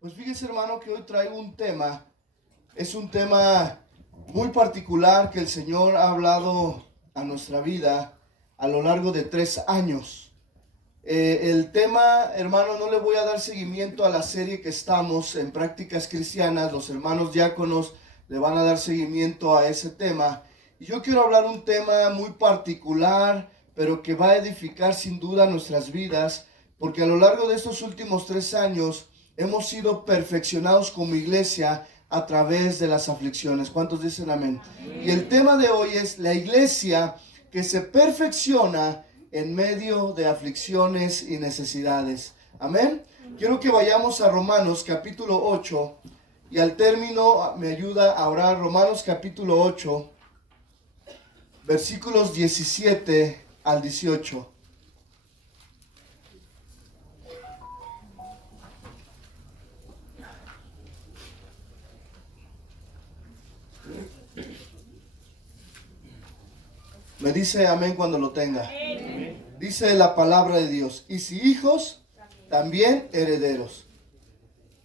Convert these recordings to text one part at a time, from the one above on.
Pues fíjese, hermano, que hoy traigo un tema. Es un tema muy particular que el Señor ha hablado a nuestra vida a lo largo de 3 años. El tema, hermano, no le voy a dar seguimiento a la serie que estamos en Prácticas Cristianas. Los hermanos diáconos le van a dar seguimiento a ese tema. Y yo quiero hablar un tema muy particular, pero que va a edificar sin duda nuestras vidas, porque a lo largo de estos últimos 3 años hemos sido perfeccionados como iglesia a través de las aflicciones. ¿Cuántos dicen amén? Amén. Y el tema de hoy es la iglesia que se perfecciona en medio de aflicciones y necesidades. Amén. Quiero que vayamos a Romanos capítulo 8 y al término me ayuda a orar. Romanos capítulo 8, versículos 17 al 18. Me dice amén cuando lo tenga. Amén. Dice la palabra de Dios: y si hijos, también herederos.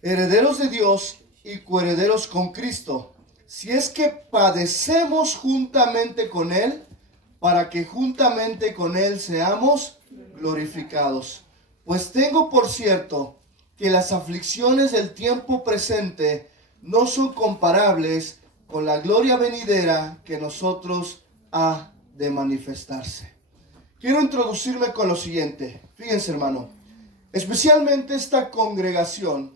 Herederos de Dios y coherederos con Cristo, si es que padecemos juntamente con Él, para que juntamente con Él seamos glorificados. Pues tengo por cierto que las aflicciones del tiempo presente no son comparables con la gloria venidera que nosotros ha de manifestarse. Quiero introducirme con lo siguiente. Fíjense, hermano, especialmente esta congregación,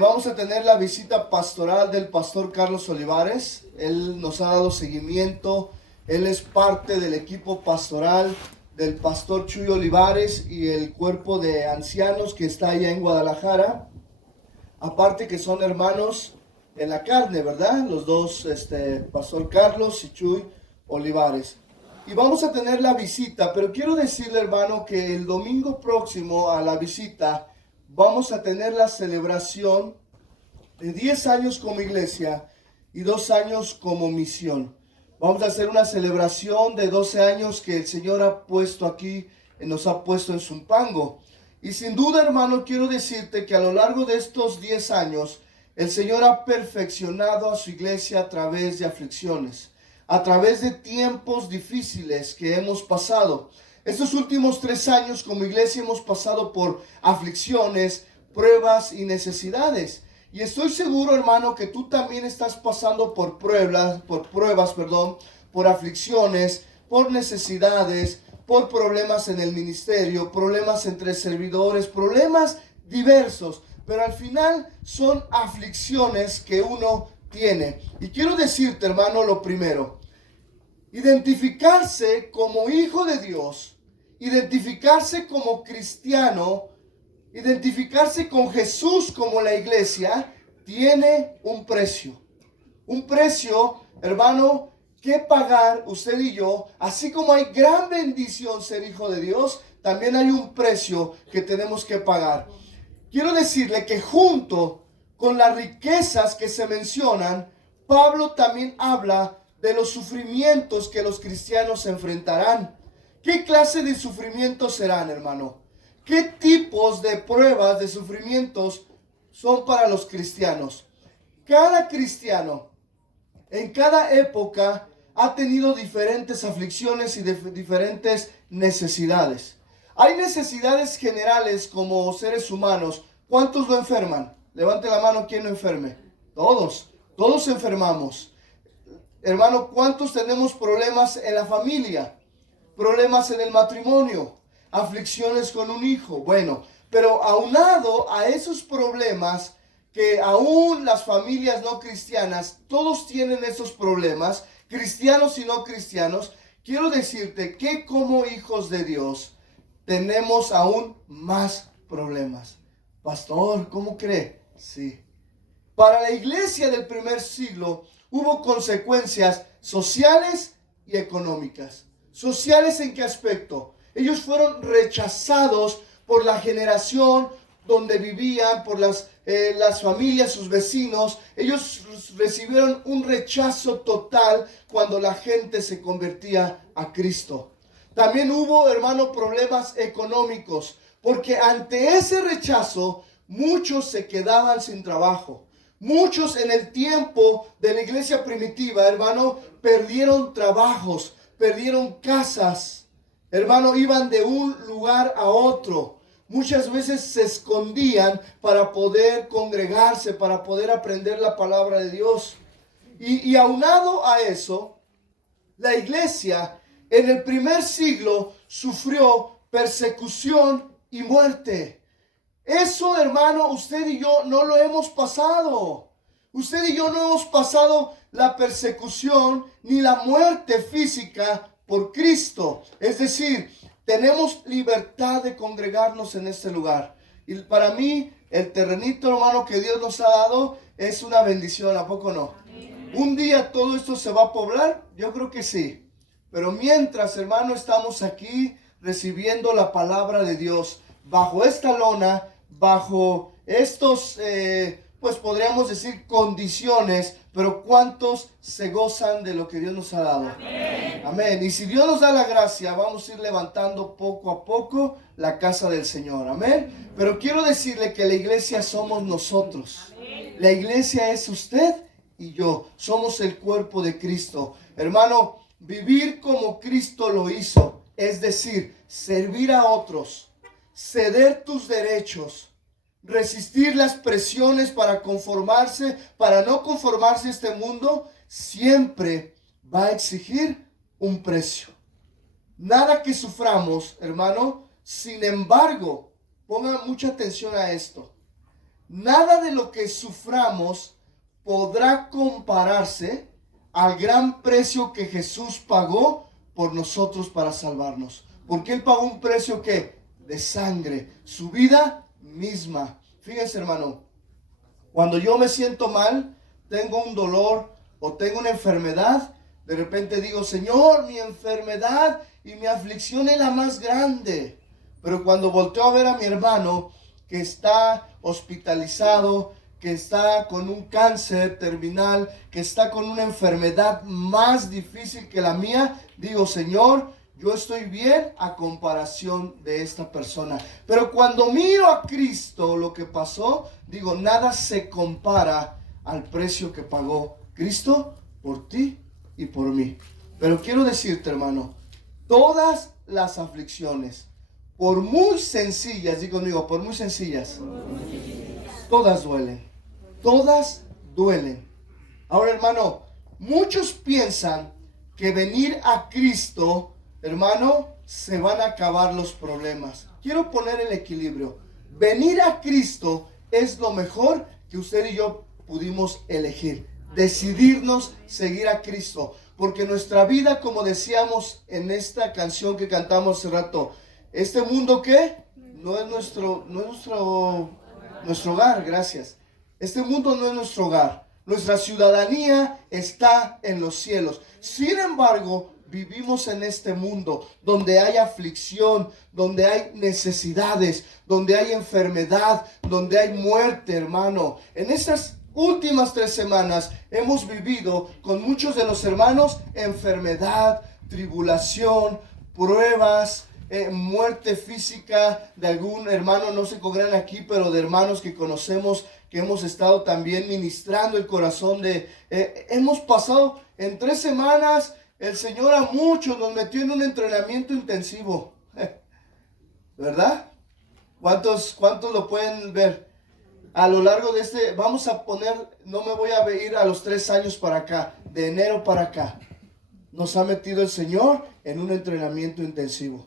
vamos a tener la visita pastoral del pastor Carlos Olivares. Él nos ha dado seguimiento. Él es parte del equipo pastoral del pastor Chuy Olivares y el cuerpo de ancianos que está allá en Guadalajara. Aparte que son hermanos en la carne, ¿verdad? Los dos, pastor Carlos y Chuy Olivares. Y vamos a tener la visita, pero quiero decirle, hermano, que el domingo próximo a la visita vamos a tener la celebración de 10 años como iglesia y 2 años como misión. Vamos a hacer una celebración de 12 años que el Señor ha puesto aquí, nos ha puesto en Zumpango. Y sin duda, hermano, quiero decirte que a lo largo de estos 10 años, el Señor ha perfeccionado a su iglesia a través de aflicciones, a través de tiempos difíciles que hemos pasado. Estos últimos 3 años como iglesia hemos pasado por aflicciones, pruebas y necesidades. Y estoy seguro, hermano, que tú también estás pasando por pruebas, por aflicciones, por necesidades, por problemas en el ministerio, problemas entre servidores, problemas diversos. Pero al final son aflicciones que uno tiene. Y quiero decirte, hermano, lo primero: identificarse como hijo de Dios, identificarse como cristiano, identificarse con Jesús como la iglesia, tiene un precio. Un precio, hermano, que pagar usted y yo. Así como hay gran bendición ser hijo de Dios, también hay un precio que tenemos que pagar. Quiero decirle que junto con las riquezas que se mencionan, Pablo también habla de los sufrimientos que los cristianos enfrentarán. ¿Qué clase de sufrimientos serán, hermano? ¿Qué tipos de pruebas, de sufrimientos son para los cristianos? Cada cristiano en cada época ha tenido diferentes aflicciones y diferentes necesidades. Hay necesidades generales como seres humanos. ¿Cuántos lo enferman? Levante la mano quien no enferme. Todos enfermamos. Hermano, ¿cuántos tenemos problemas en la familia? Problemas en el matrimonio, aflicciones con un hijo. Bueno, pero aunado a esos problemas, que aún las familias no cristianas, todos tienen esos problemas, cristianos y no cristianos, quiero decirte que como hijos de Dios tenemos aún más problemas. Pastor, ¿cómo cree? Sí. Para la iglesia del primer siglo hubo consecuencias sociales y económicas. ¿Sociales en qué aspecto? Ellos fueron rechazados por la generación donde vivían, por las familias, sus vecinos. Ellos recibieron un rechazo total cuando la gente se convertía a Cristo. También hubo, hermano, problemas económicos, porque ante ese rechazo, muchos se quedaban sin trabajo. Muchos en el tiempo de la iglesia primitiva, hermano, perdieron trabajos, perdieron casas. Hermano, iban de un lugar a otro. Muchas veces se escondían para poder congregarse, para poder aprender la palabra de Dios. Y aunado a eso, la iglesia en el primer siglo sufrió persecución y muerte. Eso, hermano, usted y yo no lo hemos pasado. Usted y yo no hemos pasado la persecución ni la muerte física por Cristo. Es decir, tenemos libertad de congregarnos en este lugar. Y para mí, el terrenito, hermano, que Dios nos ha dado es una bendición, ¿a poco no? ¿Un día todo esto se va a poblar? Yo creo que sí. Pero mientras, hermano, estamos aquí recibiendo la palabra de Dios bajo esta lona, bajo estos, pues podríamos decir condiciones, pero ¿cuántos se gozan de lo que Dios nos ha dado? Amén. Amén. Y si Dios nos da la gracia, vamos a ir levantando poco a poco la casa del Señor. Amén. Pero quiero decirle que la iglesia somos nosotros. Amén. La iglesia es usted y yo. Somos el cuerpo de Cristo. Hermano, vivir como Cristo lo hizo, es decir, servir a otros, ceder tus derechos, resistir las presiones para no conformarse a este mundo, siempre va a exigir un precio. Nada que suframos, hermano, sin embargo, pongan mucha atención a esto. Nada de lo que suframos podrá compararse al gran precio que Jesús pagó por nosotros para salvarnos. Porque Él pagó un precio que de sangre, su vida misma. Fíjense, hermano, cuando yo me siento mal, tengo un dolor o tengo una enfermedad, de repente digo, Señor, mi enfermedad y mi aflicción es la más grande. Pero cuando volteo a ver a mi hermano que está hospitalizado, que está con un cáncer terminal, que está con una enfermedad más difícil que la mía, digo, Señor, yo estoy bien a comparación de esta persona. Pero cuando miro a Cristo, lo que pasó, digo, nada se compara al precio que pagó Cristo por ti y por mí. Pero quiero decirte, hermano, todas las aflicciones, por muy sencillas, digo conmigo, por muy sencillas, todas duelen. Todas duelen. Ahora, hermano, muchos piensan que venir a Cristo, hermano, se van a acabar los problemas. Quiero poner el equilibrio. Venir a Cristo es lo mejor que usted y yo pudimos elegir. Decidirnos seguir a Cristo. Porque nuestra vida, como decíamos en esta canción que cantamos hace rato, este mundo ¿qué? No es nuestro hogar, gracias. Este mundo no es nuestro hogar. Nuestra ciudadanía está en los cielos. Sin embargo, vivimos en este mundo donde hay aflicción, donde hay necesidades, donde hay enfermedad, donde hay muerte, hermano. En estas últimas 3 semanas hemos vivido con muchos de los hermanos enfermedad, tribulación, pruebas, muerte física de algún hermano, no se congregan aquí, pero de hermanos que conocemos, que hemos estado también ministrando el corazón de... hemos pasado en 3 semanas, el Señor a muchos nos metió en un entrenamiento intensivo, ¿verdad? ¿Cuántos lo pueden ver? A lo largo de vamos a poner, no me voy a ir a los 3 años para acá, de enero para acá, nos ha metido el Señor en un entrenamiento intensivo,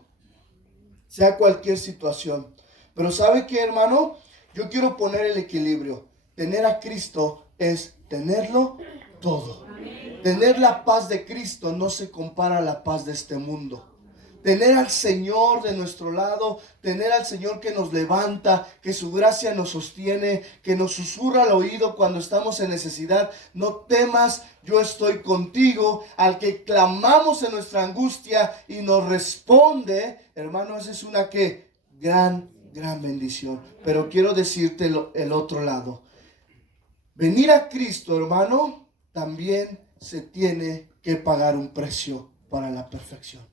sea cualquier situación. Pero ¿sabe qué, hermano? Yo quiero poner el equilibrio. Tener a Cristo es tenerlo todo. Amén. Tener la paz de Cristo no se compara a la paz de este mundo. Tener al Señor de nuestro lado, tener al Señor que nos levanta, que su gracia nos sostiene, que nos susurra al oído cuando estamos en necesidad. No temas, yo estoy contigo. Al que clamamos en nuestra angustia y nos responde, hermano, esa es una que gran bendición. Pero quiero decirte el otro lado. Venir a Cristo, hermano, también se tiene que pagar un precio para la perfección.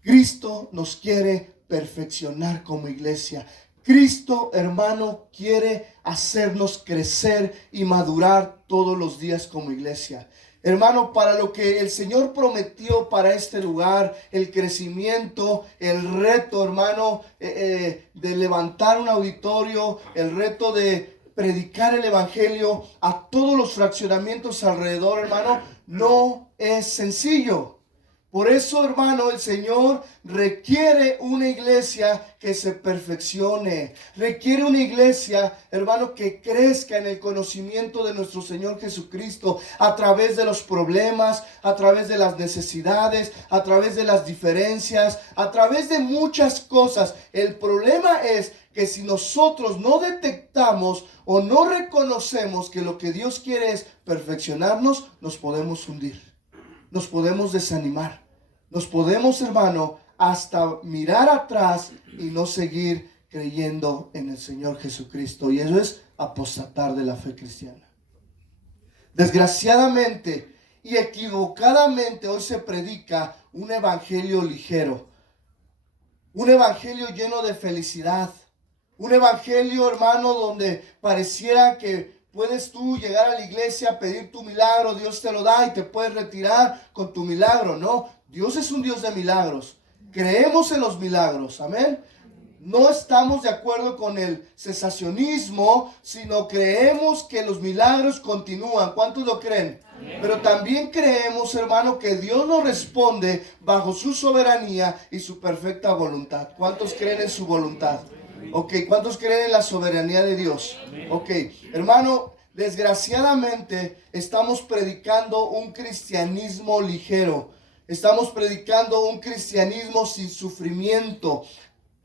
Cristo nos quiere perfeccionar como iglesia. Cristo, hermano, quiere hacernos crecer y madurar todos los días como iglesia. Hermano, para lo que el Señor prometió para este lugar, el crecimiento, el reto, hermano, de levantar un auditorio, el reto de predicar el evangelio a todos los fraccionamientos alrededor, hermano, no es sencillo. Por eso, hermano, el Señor requiere una iglesia que se perfeccione. Requiere una iglesia, hermano, que crezca en el conocimiento de nuestro Señor Jesucristo a través de los problemas, a través de las necesidades, a través de las diferencias, a través de muchas cosas. El problema es que si nosotros no detectamos o no reconocemos que lo que Dios quiere es perfeccionarnos, nos podemos hundir, nos podemos desanimar, nos podemos, hermano, hasta mirar atrás y no seguir creyendo en el Señor Jesucristo. Y eso es apostatar de la fe cristiana. Desgraciadamente y equivocadamente hoy se predica un evangelio ligero, un evangelio lleno de felicidad, un evangelio, hermano, donde pareciera que puedes tú llegar a la iglesia, pedir tu milagro, Dios te lo da y te puedes retirar con tu milagro. No, Dios es un Dios de milagros. Creemos en los milagros, amén. No estamos de acuerdo con el cesacionismo, sino creemos que los milagros continúan. ¿Cuántos lo creen? Amén. Pero también creemos, hermano, que Dios nos responde bajo su soberanía y su perfecta voluntad. ¿Cuántos creen en su voluntad? Ok, ¿cuántos creen en la soberanía de Dios? Ok, hermano, desgraciadamente estamos predicando un cristianismo ligero. Estamos predicando un cristianismo sin sufrimiento.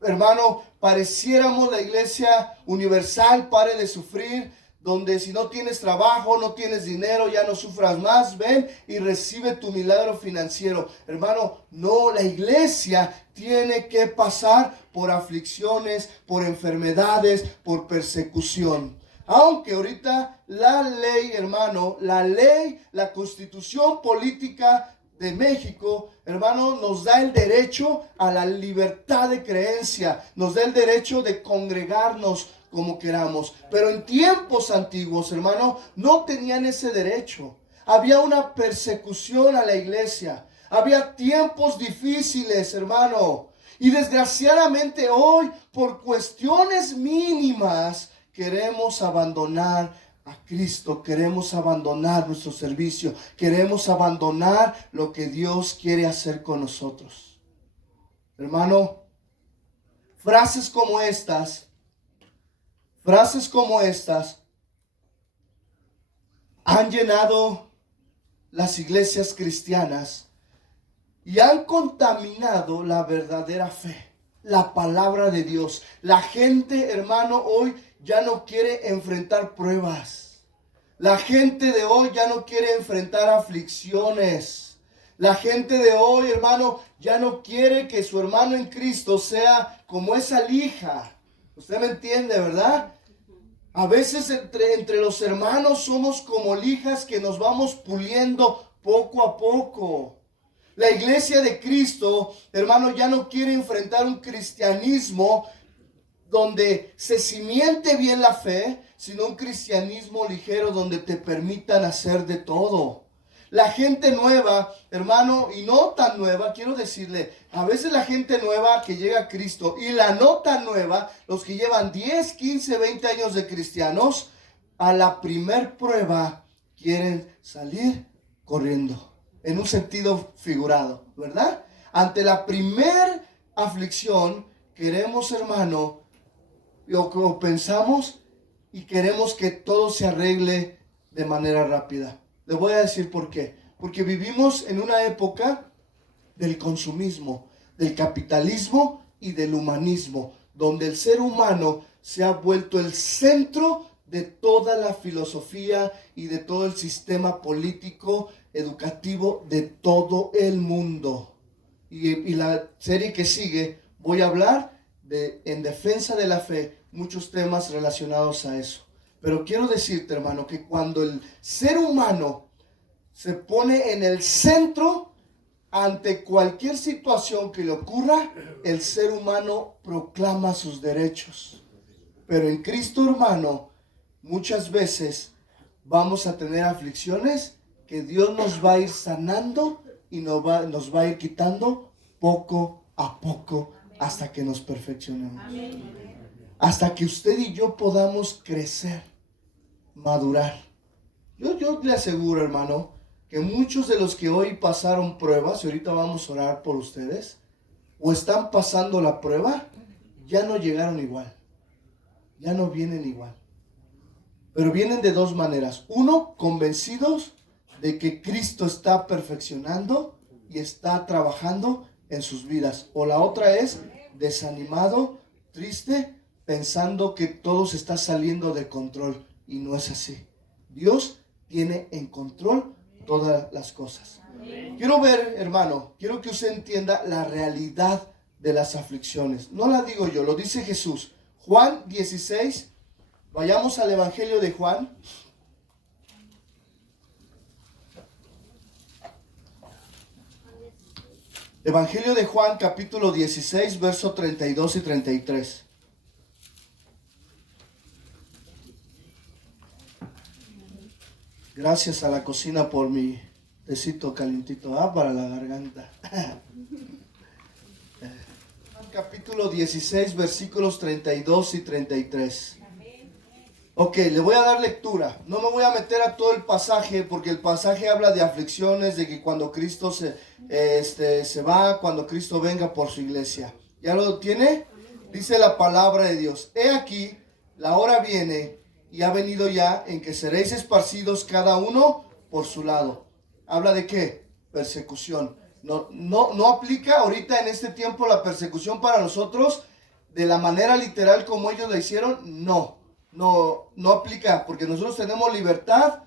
Hermano, pareciéramos la iglesia universal, pare de sufrir, donde si no tienes trabajo, no tienes dinero, ya no sufras más, ven y recibe tu milagro financiero. Hermano, no, la iglesia tiene que pasar por aflicciones, por enfermedades, por persecución. Aunque ahorita la ley, hermano, la ley, la constitución política de México, hermano, nos da el derecho a la libertad de creencia, nos da el derecho de congregarnos como queramos. Pero en tiempos antiguos, hermano, no tenían ese derecho. Había una persecución a la iglesia. Había tiempos difíciles, hermano. Y desgraciadamente hoy, por cuestiones mínimas, queremos abandonar a Cristo, queremos abandonar nuestro servicio, queremos abandonar lo que Dios quiere hacer con nosotros. Hermano, frases como estas han llenado las iglesias cristianas y han contaminado la verdadera fe, la palabra de Dios. La gente, hermano, hoy ya no quiere enfrentar pruebas. La gente de hoy ya no quiere enfrentar aflicciones. La gente de hoy, hermano, ya no quiere que su hermano en Cristo sea como esa lija. Usted me entiende, ¿verdad? A veces entre los hermanos somos como lijas que nos vamos puliendo poco a poco. La iglesia de Cristo, hermano, ya no quiere enfrentar un cristianismo donde se cimiente bien la fe, sino un cristianismo ligero donde te permitan hacer de todo. La gente nueva, hermano, y no tan nueva, quiero decirle, a veces la gente nueva que llega a Cristo y la no tan nueva, los que llevan 10, 15, 20 años de cristianos, a la primer prueba quieren salir corriendo, en un sentido figurado, ¿verdad? Ante la primer aflicción, queremos, hermano, o pensamos y queremos que todo se arregle de manera rápida. Le voy a decir por qué. Porque vivimos en una época del consumismo, del capitalismo y del humanismo, donde el ser humano se ha vuelto el centro de toda la filosofía y de todo el sistema político, educativo de todo el mundo. Y la serie que sigue, voy a hablar en defensa de la fe, muchos temas relacionados a eso. Pero quiero decirte, hermano, que cuando el ser humano se pone en el centro ante cualquier situación que le ocurra, el ser humano proclama sus derechos. Pero en Cristo, hermano, muchas veces vamos a tener aflicciones que Dios nos va a ir sanando y nos va a ir quitando poco a poco hasta que nos perfeccionemos. Hasta que usted y yo podamos crecer, madurar. Yo le aseguro, hermano, que muchos de los que hoy pasaron pruebas, y ahorita vamos a orar por ustedes, o están pasando la prueba, ya no llegaron igual. Ya no vienen igual. Pero vienen de dos maneras. Uno, convencidos de que Cristo está perfeccionando y está trabajando en sus vidas. O la otra es desanimado, triste, pensando que todo se está saliendo de control. Y no es así. Dios tiene en control todas las cosas. Quiero ver, hermano, quiero que usted entienda la realidad de las aflicciones. No la digo yo, lo dice Jesús. Juan 16, vayamos al Evangelio de Juan. Evangelio de Juan, capítulo 16, verso 32 y 33. Gracias a la cocina por mi tecito calientito, para la garganta. Capítulo 16, versículos 32 y 33. Ok, le voy a dar lectura. No me voy a meter a todo el pasaje porque el pasaje habla de aflicciones, de que cuando Cristo se va, cuando Cristo venga por su iglesia. ¿Ya lo tiene? Dice la palabra de Dios. He aquí, la hora viene y ha venido ya en que seréis esparcidos cada uno por su lado. ¿Habla de qué? Persecución. No aplica ahorita en este tiempo la persecución para nosotros de la manera literal como ellos la hicieron. No aplica, porque nosotros tenemos libertad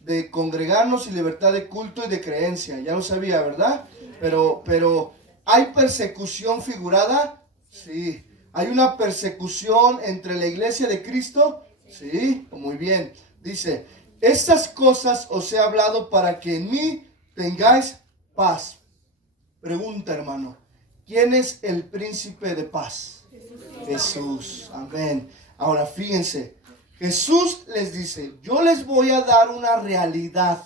de congregarnos y libertad de culto y de creencia. Ya lo sabía, ¿verdad? Pero ¿hay persecución figurada? Sí. ¿Hay una persecución entre la iglesia de Cristo? Sí, muy bien. Dice, estas cosas os he hablado para que en mí tengáis paz. Pregunta, hermano, ¿quién es el príncipe de paz? Jesús. Amén. Ahora fíjense, Jesús les dice, yo les voy a dar una realidad,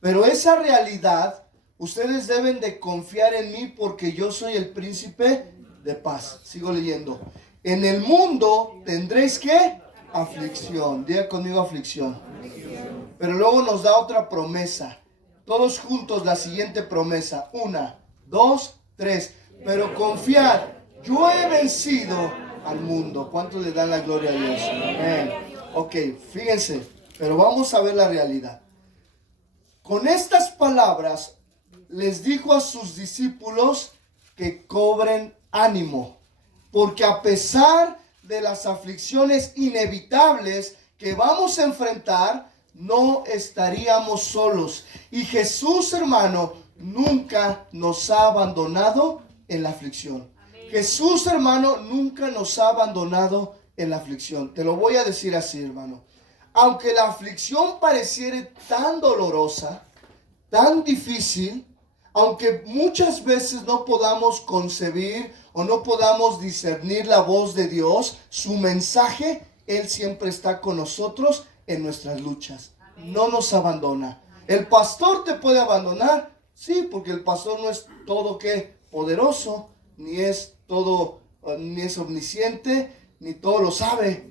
pero esa realidad ustedes deben de confiar en mí porque yo soy el príncipe de paz. Sigo leyendo. En el mundo tendréis ¿qué? Aflicción. Diga conmigo aflicción. Pero luego nos da otra promesa. Todos juntos la siguiente promesa. 1, 2, 3. Pero confiad, yo he vencido al mundo. ¿Cuántos le dan la gloria a Dios? Amén. Ok, fíjense, pero vamos a ver la realidad. Con estas palabras les dijo a sus discípulos que cobren ánimo, porque a pesar de las aflicciones inevitables que vamos a enfrentar, no estaríamos solos. Y Jesús, hermano, nunca nos ha abandonado en la aflicción. Jesús, hermano, nunca nos ha abandonado en la aflicción. Te lo voy a decir así, hermano. Aunque la aflicción pareciera tan dolorosa, tan difícil, aunque muchas veces no podamos concebir o no podamos discernir la voz de Dios, su mensaje, Él siempre está con nosotros en nuestras luchas. No nos abandona. ¿El pastor te puede abandonar? Sí, porque el pastor no es todo que poderoso, ni es todo, ni es omnisciente, ni todo lo sabe.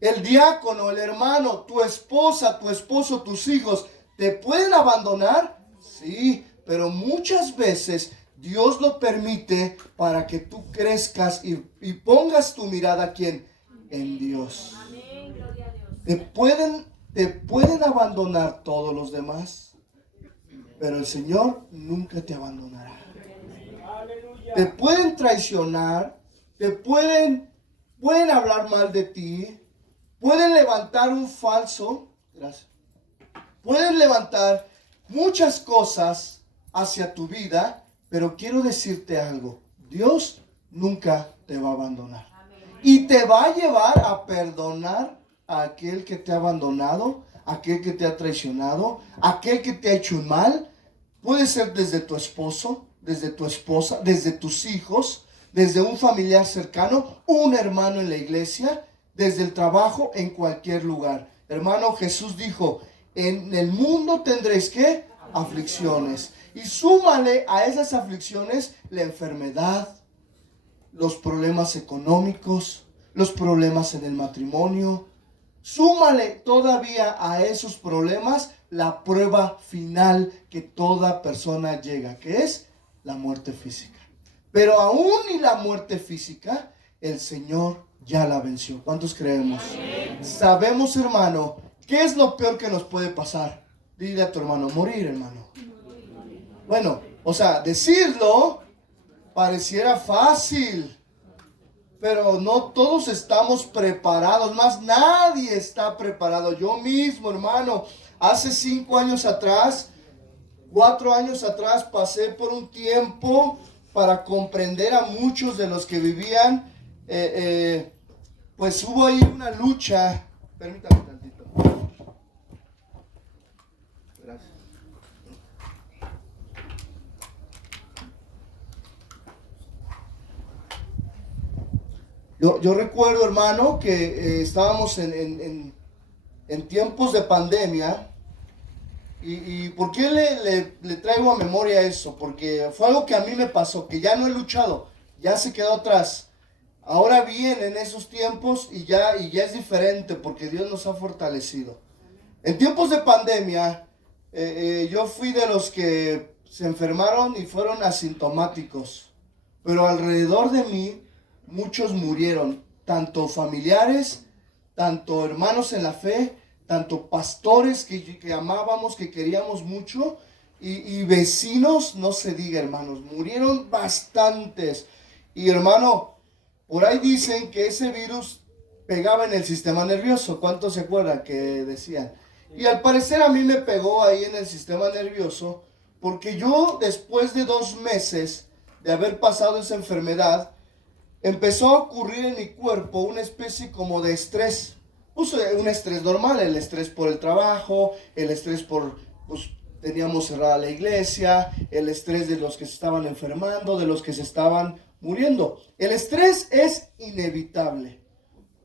El diácono, el hermano, tu esposa, tu esposo, tus hijos, ¿te pueden abandonar? Sí, pero muchas veces Dios lo permite para que tú crezcas y pongas tu mirada ¿quién? En Dios. Amén, gloria a Dios. Te pueden abandonar todos los demás, pero el Señor nunca te abandonará. Te pueden traicionar, pueden hablar mal de ti, pueden levantar un falso, pueden levantar muchas cosas hacia tu vida, pero quiero decirte algo, Dios nunca te va a abandonar. Y te va a llevar a perdonar a aquel que te ha abandonado, a aquel que te ha traicionado, a aquel que te ha hecho un mal. Puede ser desde tu esposo, desde tu esposa, desde tus hijos, desde un familiar cercano, un hermano en la iglesia. desde el trabajo, en cualquier lugar. Hermano, Jesús dijo, en el mundo tendréis ¿qué? Aflicciones. Y súmale a esas aflicciones la enfermedad, los problemas económicos, los problemas en el matrimonio. Súmale todavía a esos problemas la prueba final que toda persona llega, que es la muerte física. Pero aún y la muerte física, el Señor ya la venció. ¿Cuántos creemos? Amén. Sabemos, hermano, ¿qué es lo peor que nos puede pasar? Dile a tu hermano, morir, hermano. Bueno, o sea, decirlo pareciera fácil, pero no todos estamos preparados, más nadie está preparado. Yo mismo, hermano, hace 5 años atrás, 4 años atrás, pasé por un tiempo para comprender a muchos de los que vivían, pues hubo ahí una lucha. Permítame tantito. Gracias. Yo recuerdo, hermano, que estábamos en tiempos de pandemia. ¿Y por qué le traigo a memoria eso? Porque fue algo que a mí me pasó, que ya no he luchado, ya se quedó atrás. Ahora vienen esos tiempos y ya es diferente porque Dios nos ha fortalecido. En tiempos de pandemia, yo fui de los que se enfermaron y fueron asintomáticos. Pero alrededor de mí, muchos murieron, tanto familiares, tanto hermanos en la fe, tanto pastores que amábamos, que queríamos mucho, y vecinos, no se diga, hermanos, murieron bastantes. Y hermano, por ahí dicen que ese virus pegaba en el sistema nervioso. ¿Cuántos se acuerdan que decían? Y al parecer a mí me pegó ahí en el sistema nervioso, porque yo después de 2 meses de haber pasado esa enfermedad, empezó a ocurrir en mi cuerpo una especie como de estrés. Pues un estrés normal, el estrés por el trabajo, el estrés por, pues teníamos cerrada la iglesia, el estrés de los que se estaban enfermando, de los que se estaban muriendo. El estrés es inevitable.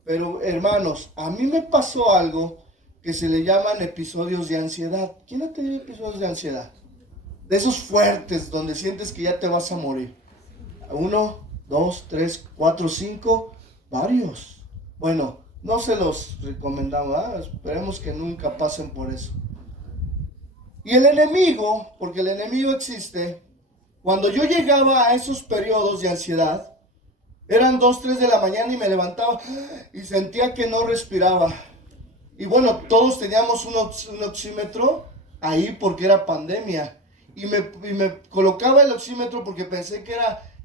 Pero hermanos, a mí me pasó algo que se le llaman episodios de ansiedad. ¿Quién ha tenido episodios de ansiedad? De esos fuertes, donde sientes que ya te vas a morir. 1, 2, 3, 4, 5, varios. Bueno, no se los recomendamos, ¿eh? Esperemos que nunca pasen por eso. Y el enemigo, porque el enemigo existe, cuando yo llegaba a esos periodos de ansiedad, eran 2, 3 de la mañana y me levantaba y sentía que no respiraba. Y bueno, todos teníamos un oxímetro ahí porque era pandemia. Y me colocaba el oxímetro porque pensé que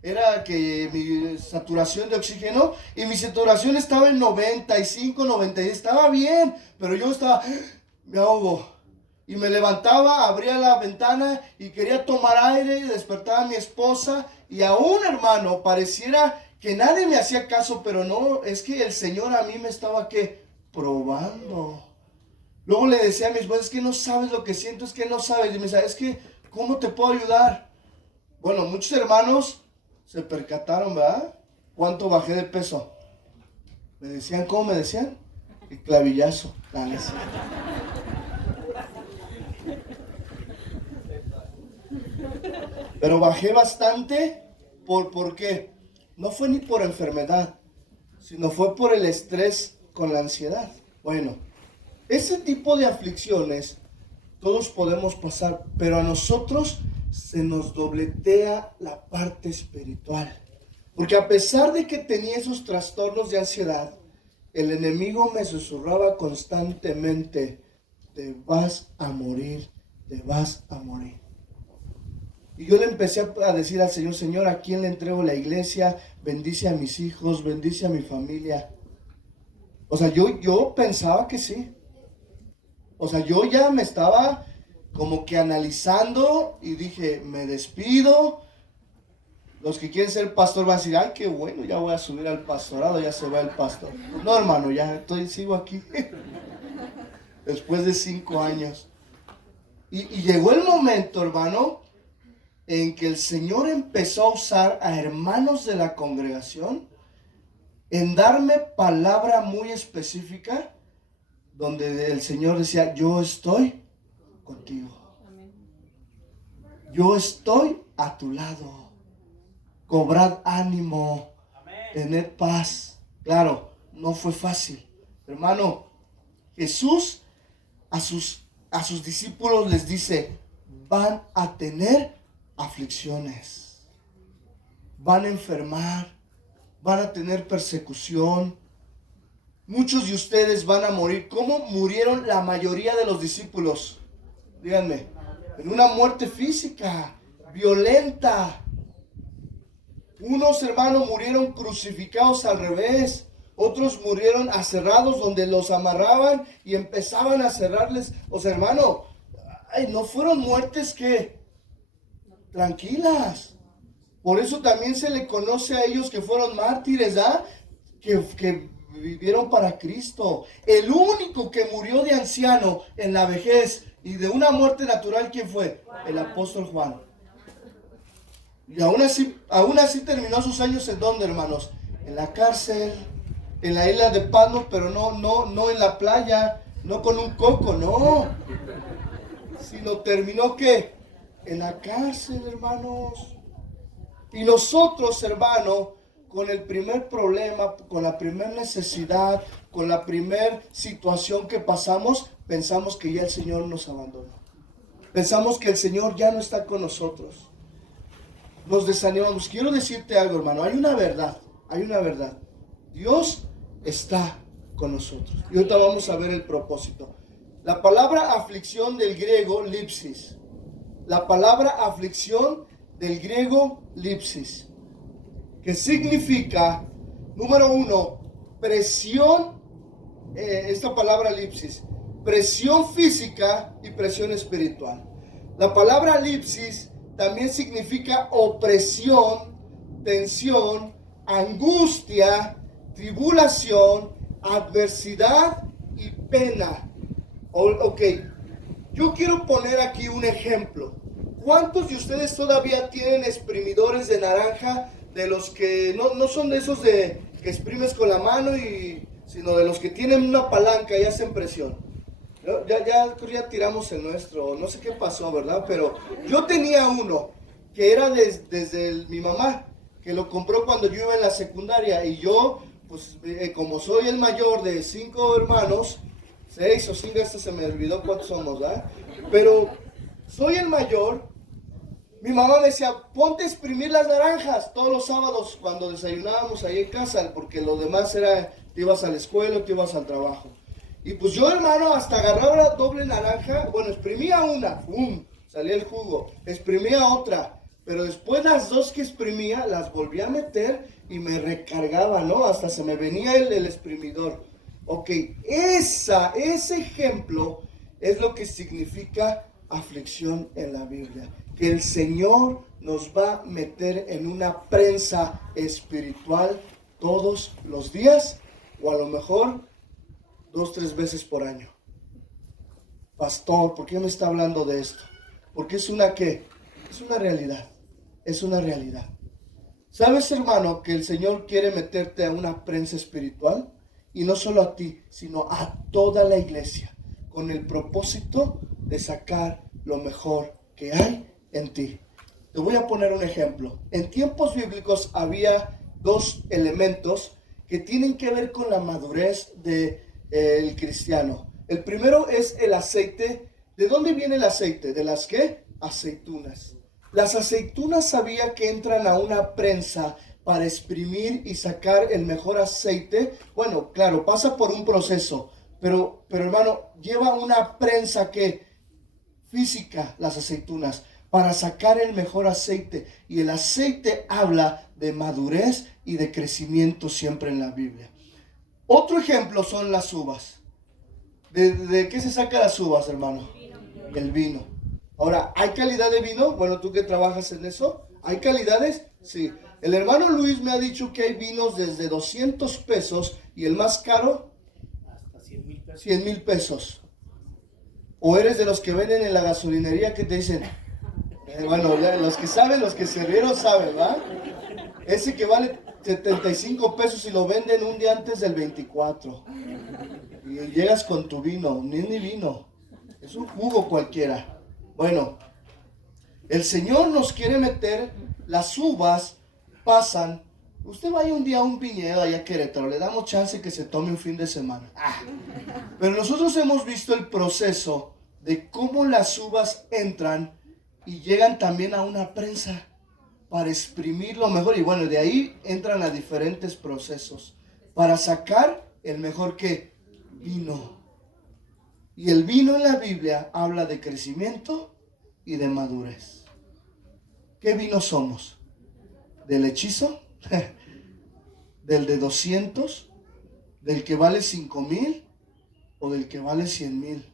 era que mi saturación de oxígeno, y mi saturación estaba en 95, 96, estaba bien, pero yo estaba, me ahogo. Y me levantaba, abría la ventana y quería tomar aire, y despertaba a mi esposa, y aún, hermano, pareciera que nadie me hacía caso, pero no, es que el Señor a mí me estaba, ¿qué? Probando. Luego le decía a mi esposa, es que no sabes lo que siento, es que no sabes. Y me decía, es que, ¿cómo te puedo ayudar? Bueno, muchos hermanos se percataron, ¿verdad? ¿Cuánto bajé de peso? Me decían, ¿cómo me decían? El clavillazo. Pero bajé bastante. ¿Por qué? No fue ni por enfermedad, sino fue por el estrés con la ansiedad. Bueno, ese tipo de aflicciones todos podemos pasar, pero a nosotros se nos dobletea la parte espiritual. Porque a pesar de que tenía esos trastornos de ansiedad, el enemigo me susurraba constantemente, te vas a morir, te vas a morir. Y yo le empecé a decir al Señor, Señor, ¿a quién le entrego la iglesia? Bendice a mis hijos, bendice a mi familia. O sea, yo pensaba que sí. O sea, yo ya me estaba como que analizando y dije, me despido. Los que quieren ser pastor van a decir, ay, qué bueno, ya voy a subir al pastorado, ya se va el pastor. No, hermano, ya sigo aquí. Después de 5 años. Y llegó el momento, hermano, en que el Señor empezó a usar a hermanos de la congregación en darme palabra muy específica, donde el Señor decía, yo estoy contigo. Yo estoy a tu lado. Cobrad ánimo. Tened paz. Claro, no fue fácil. Hermano, Jesús a sus discípulos les dice, van a tener aflicciones. Van a enfermar. Van a tener persecución. Muchos de ustedes van a morir. ¿Cómo murieron la mayoría de los discípulos? Díganme, en una muerte física, violenta. Unos hermanos murieron crucificados al revés. Otros murieron aserrados donde los amarraban y empezaban a cerrarles. O sea, hermano, no fueron muertes que tranquilas. Por eso también se le conoce a ellos que fueron mártires, ¿ah? Que vivieron para Cristo. El único que murió de anciano en la vejez y de una muerte natural, ¿quién fue? El apóstol Juan. Y aún así terminó sus años ¿en dónde, hermanos? En la cárcel, en la isla de Patmos, pero no en la playa, no con un coco, no. Sino terminó ¿qué? En la cárcel, hermanos. Y nosotros, hermano, con el primer problema, con la primera necesidad, con la primera situación que pasamos, pensamos que ya el Señor nos abandonó. Pensamos que el Señor ya no está con nosotros. Nos desanimamos. Quiero decirte algo, hermano. Hay una verdad. Dios está con nosotros. Y ahorita vamos a ver el propósito. La palabra aflicción del griego, lipsis. La palabra aflicción del griego, lipsis. Que significa, número uno, presión. Esta palabra lipsis. Presión física y presión espiritual. La palabra lipsis también significa opresión, tensión, angustia, tribulación, adversidad y pena. Ok, yo quiero poner aquí un ejemplo. ¿Cuántos de ustedes todavía tienen exprimidores de naranja? De los que no son de esos que exprimes con la mano, sino de los que tienen una palanca y hacen presión. Ya tiramos el nuestro, no sé qué pasó, ¿verdad? Pero yo tenía uno que era desde mi mamá, que lo compró cuando yo iba en la secundaria. Y yo, pues como soy el mayor de 5 hermanos, 6 o 5, hasta se me olvidó cuántos somos, ¿verdad? Pero soy el mayor. Mi mamá me decía, ponte a exprimir las naranjas todos los sábados cuando desayunábamos ahí en casa, porque lo demás era, te ibas a la escuela, te ibas al trabajo. Y pues yo, hermano, hasta agarraba la doble naranja, bueno, exprimía una, ¡pum!, salía el jugo, exprimía otra, pero después las dos que exprimía, las volvía a meter y me recargaba, ¿no? Hasta se me venía el exprimidor. Ok, ese ejemplo es lo que significa aflicción en la Biblia. Que el Señor nos va a meter en una prensa espiritual todos los días, o a lo mejor 2-3 veces por año. Pastor, ¿por qué me está hablando de esto? Porque es una ¿qué? Es una realidad. Es una realidad. ¿Sabes, hermano, que el Señor quiere meterte a una prensa espiritual? Y no solo a ti, sino a toda la iglesia, con el propósito de sacar lo mejor que hay en ti. Te voy a poner un ejemplo. En tiempos bíblicos había 2 elementos que tienen que ver con la madurez del cristiano. El primero es el aceite. ¿De dónde viene el aceite? ¿De las qué? Aceitunas. Las aceitunas sabía que entran a una prensa para exprimir y sacar el mejor aceite. Bueno, claro, pasa por un proceso, pero hermano, lleva una prensa que física, las aceitunas, para sacar el mejor aceite. Y el aceite habla de madurez y de crecimiento siempre en la Biblia. Otro ejemplo son las uvas. ¿De qué se saca las uvas, hermano? El vino. Ahora, ¿hay calidad de vino? Bueno, tú que trabajas en eso, ¿hay calidades? Sí. El hermano Luis me ha dicho que hay vinos desde 200 pesos y el más caro, hasta 100,000 pesos. O eres de los que venden en la gasolinería que te dicen, bueno, los que saben, los que se rieron saben, ¿verdad? Ese que vale 75 pesos y lo venden un día antes del 24. Y llegas con tu vino, ni vino, es un jugo cualquiera. Bueno, el Señor nos quiere meter, las uvas pasan. Usted vaya un día a un viñedo allá a Querétaro, le damos chance que se tome un fin de semana. Pero nosotros hemos visto el proceso de cómo las uvas entran y llegan también a una prensa para exprimir lo mejor. Y bueno, de ahí entran a diferentes procesos para sacar el mejor que vino. Y el vino en la Biblia habla de crecimiento y de madurez. ¿Qué vino somos? ¿Del hechizo? ¿Del de 200? ¿Del que vale 5,000? ¿O del que vale 100,000?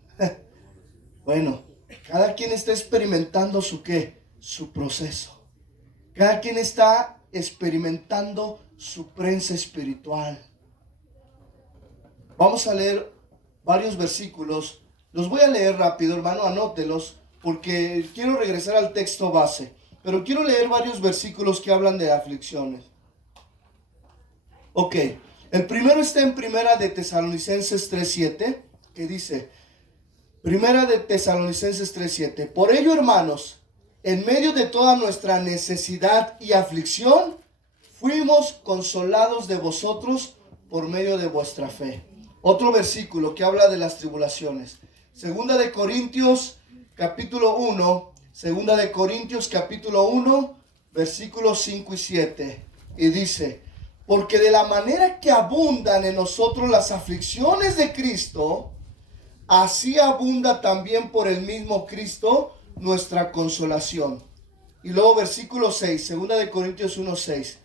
Bueno, cada quien está experimentando su ¿qué? Su proceso. Cada quien está experimentando su prensa espiritual. Vamos a leer varios versículos. Los voy a leer rápido, hermano, anótelos, porque quiero regresar al texto base. Pero quiero leer varios versículos que hablan de aflicciones. Ok, el primero está en Primera de Tesalonicenses 3:7, que dice, Primera de Tesalonicenses 3:7, por ello, hermanos, en medio de toda nuestra necesidad y aflicción, fuimos consolados de vosotros por medio de vuestra fe. Otro versículo que habla de las tribulaciones. Segunda de Corintios capítulo 1, Segunda de Corintios capítulo 1, versículos 5 y 7. Y dice, porque de la manera que abundan en nosotros las aflicciones de Cristo, así abunda también por el mismo Cristo nuestra consolación. Y luego versículo 6, Segunda de Corintios 1, 6.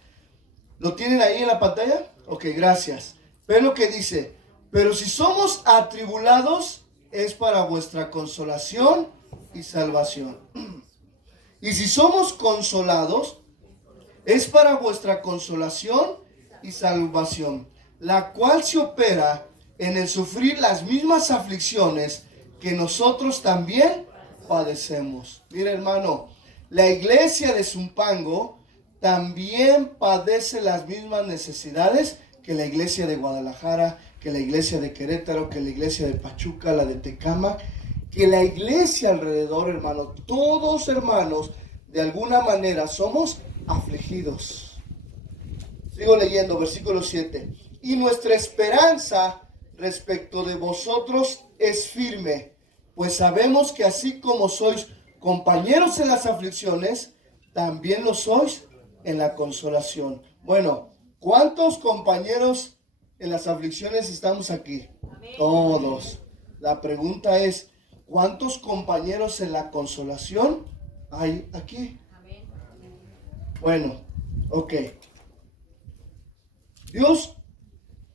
¿Lo tienen ahí en la pantalla? Ok, gracias. Ve lo que dice, pero si somos atribulados, es para vuestra consolación y salvación. Y si somos consolados, es para vuestra consolación y salvación, la cual se opera en el sufrir las mismas aflicciones que nosotros también padecemos. Mira, hermano, la iglesia de Zumpango también padece las mismas necesidades que la iglesia de Guadalajara, que la iglesia de Querétaro, que la iglesia de Pachuca, la de Tecámac, que la iglesia alrededor, hermano. Todos, hermanos, de alguna manera somos afligidos. Sigo leyendo, versículo 7. Y nuestra esperanza respecto de vosotros es firme, pues sabemos que así como sois compañeros en las aflicciones, también lo sois en la consolación. Bueno, ¿cuántos compañeros en las aflicciones estamos aquí? Amén. Todos. La pregunta es, ¿cuántos compañeros en la consolación hay aquí? Amén. Bueno, ok. Dios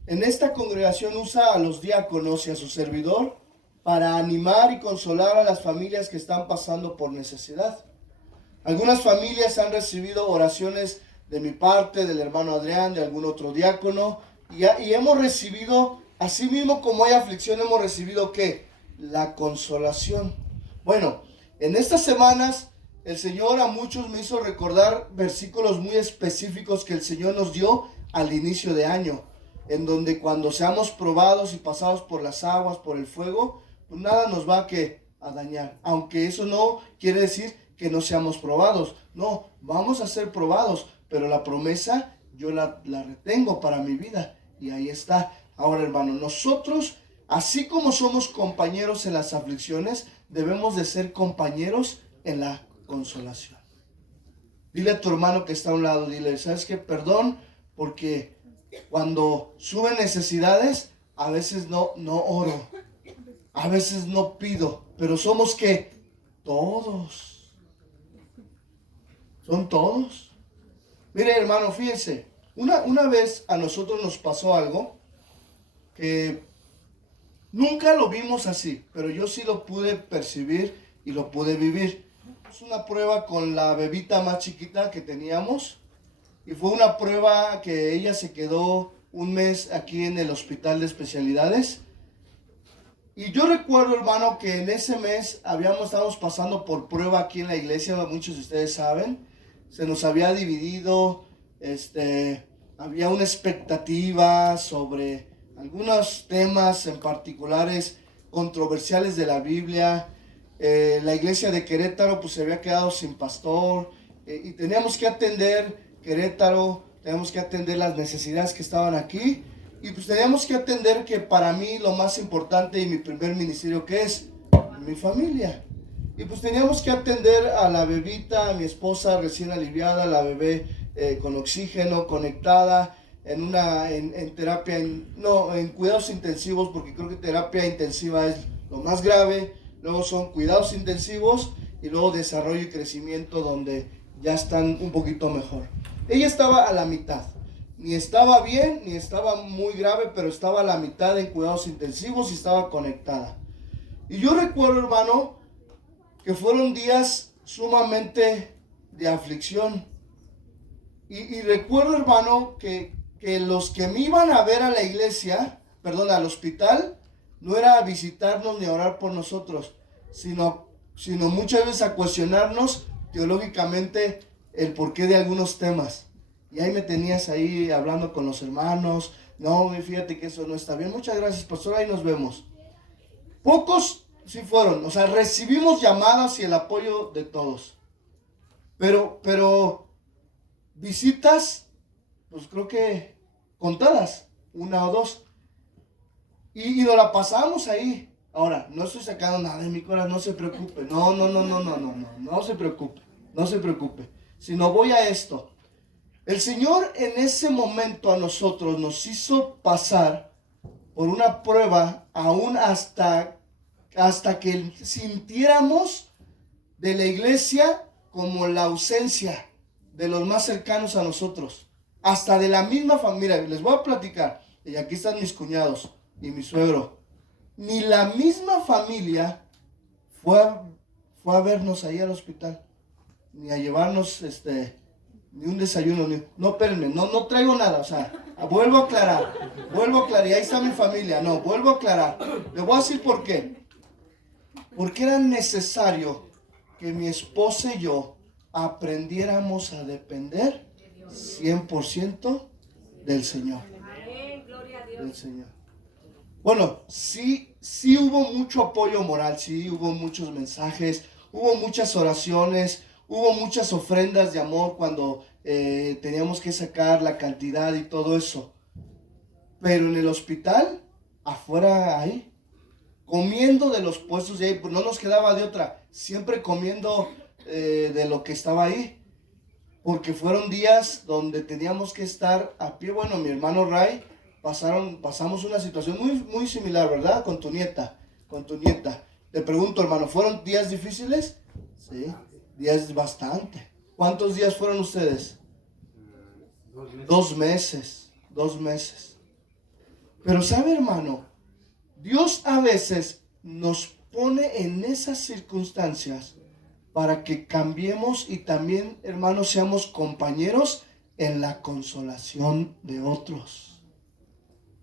en esta congregación usa a los diáconos y a su servidor para animar y consolar a las familias que están pasando por necesidad. Algunas familias han recibido oraciones de mi parte, del hermano Adrián, de algún otro diácono, y hemos recibido, así mismo como hay aflicción, hemos recibido ¿qué? La consolación. Bueno, en estas semanas el Señor a muchos me hizo recordar versículos muy específicos que el Señor nos dio al inicio de año, en donde cuando seamos probados y pasados por las aguas, por el fuego, pues nada nos va a dañar. Aunque eso no quiere decir que no seamos probados. No, vamos a ser probados, pero la promesa yo la retengo para mi vida. Y ahí está. Ahora, hermano, nosotros, así como somos compañeros en las aflicciones, debemos de ser compañeros en la consolación. Dile a tu hermano que está a un lado, dile, ¿sabes qué? Perdón, porque cuando suben necesidades, a veces no oro, a veces no pido, pero somos ¿qué? Todos. Son todos. Mire, hermano, fíjense, una vez a nosotros nos pasó algo que nunca lo vimos así, pero yo sí lo pude percibir y lo pude vivir. Es una prueba con la bebita más chiquita que teníamos. Y fue una prueba que ella se quedó un mes aquí en el hospital de especialidades. Y yo recuerdo, hermano, que en ese mes estábamos pasando por prueba aquí en la iglesia, muchos de ustedes saben. Se nos había dividido había una expectativa sobre algunos temas en particulares controversiales de la Biblia. La iglesia de Querétaro pues se había quedado sin pastor, y teníamos que atender Querétaro, teníamos que atender las necesidades que estaban aquí, y pues teníamos que atender que para mí lo más importante y mi primer ministerio que es mi familia. Y pues teníamos que atender a la bebita, a mi esposa recién aliviada, la bebé con oxígeno, conectada, en terapia, en cuidados intensivos, porque creo que terapia intensiva es lo más grave. Luego son cuidados intensivos y luego desarrollo y crecimiento, donde ya están un poquito mejor. Ella estaba a la mitad. Ni estaba bien, ni estaba muy grave, pero estaba a la mitad en cuidados intensivos y estaba conectada. Y yo recuerdo, hermano, que fueron días sumamente de aflicción. Y recuerdo, hermano, que los que me iban a ver a la iglesia, perdón, al hospital, no era a visitarnos ni a orar por nosotros, sino muchas veces a cuestionarnos teológicamente el porqué de algunos temas. Y ahí me tenías ahí hablando con los hermanos. No, fíjate que eso no está bien. Muchas gracias, pastor, ahí nos vemos. Pocos sí fueron, o sea, recibimos llamadas y el apoyo de todos. Pero visitas, pues creo que contadas, una o dos. Y nos la pasamos ahí. Ahora, no estoy sacando nada de mi corazón, no se preocupe. No se preocupe, no se preocupe. Sino voy a esto. El Señor en ese momento a nosotros nos hizo pasar por una prueba, aún hasta que sintiéramos de la iglesia como la ausencia de los más cercanos a nosotros. Hasta de la misma familia. Les voy a platicar. Y aquí están mis cuñados y mi suegro. Ni la misma familia fue a vernos ahí al hospital, ni a llevarnos ni un desayuno, no, espérenme, no traigo nada, o sea, vuelvo a aclarar, y ahí está mi familia, no, vuelvo a aclarar. Le voy a decir por qué. Porque era necesario que mi esposa y yo aprendiéramos a depender 100% del Señor. Del Señor. Bueno, sí hubo mucho apoyo moral, sí hubo muchos mensajes, hubo muchas oraciones, hubo muchas ofrendas de amor cuando teníamos que sacar la cantidad y todo eso. Pero en el hospital, afuera ahí, comiendo de los puestos de ahí, pues no nos quedaba de otra, siempre comiendo de lo que estaba ahí. Porque fueron días donde teníamos que estar a pie. Bueno, mi hermano Ray, pasamos una situación muy, muy similar, ¿verdad? Con tu nieta. Te pregunto, hermano, ¿fueron días difíciles? Sí, días bastante. ¿Cuántos días fueron ustedes? 2 meses. 2 meses. Pero sabe, hermano, Dios a veces nos pone en esas circunstancias para que cambiemos y también, hermanos, seamos compañeros en la consolación de otros.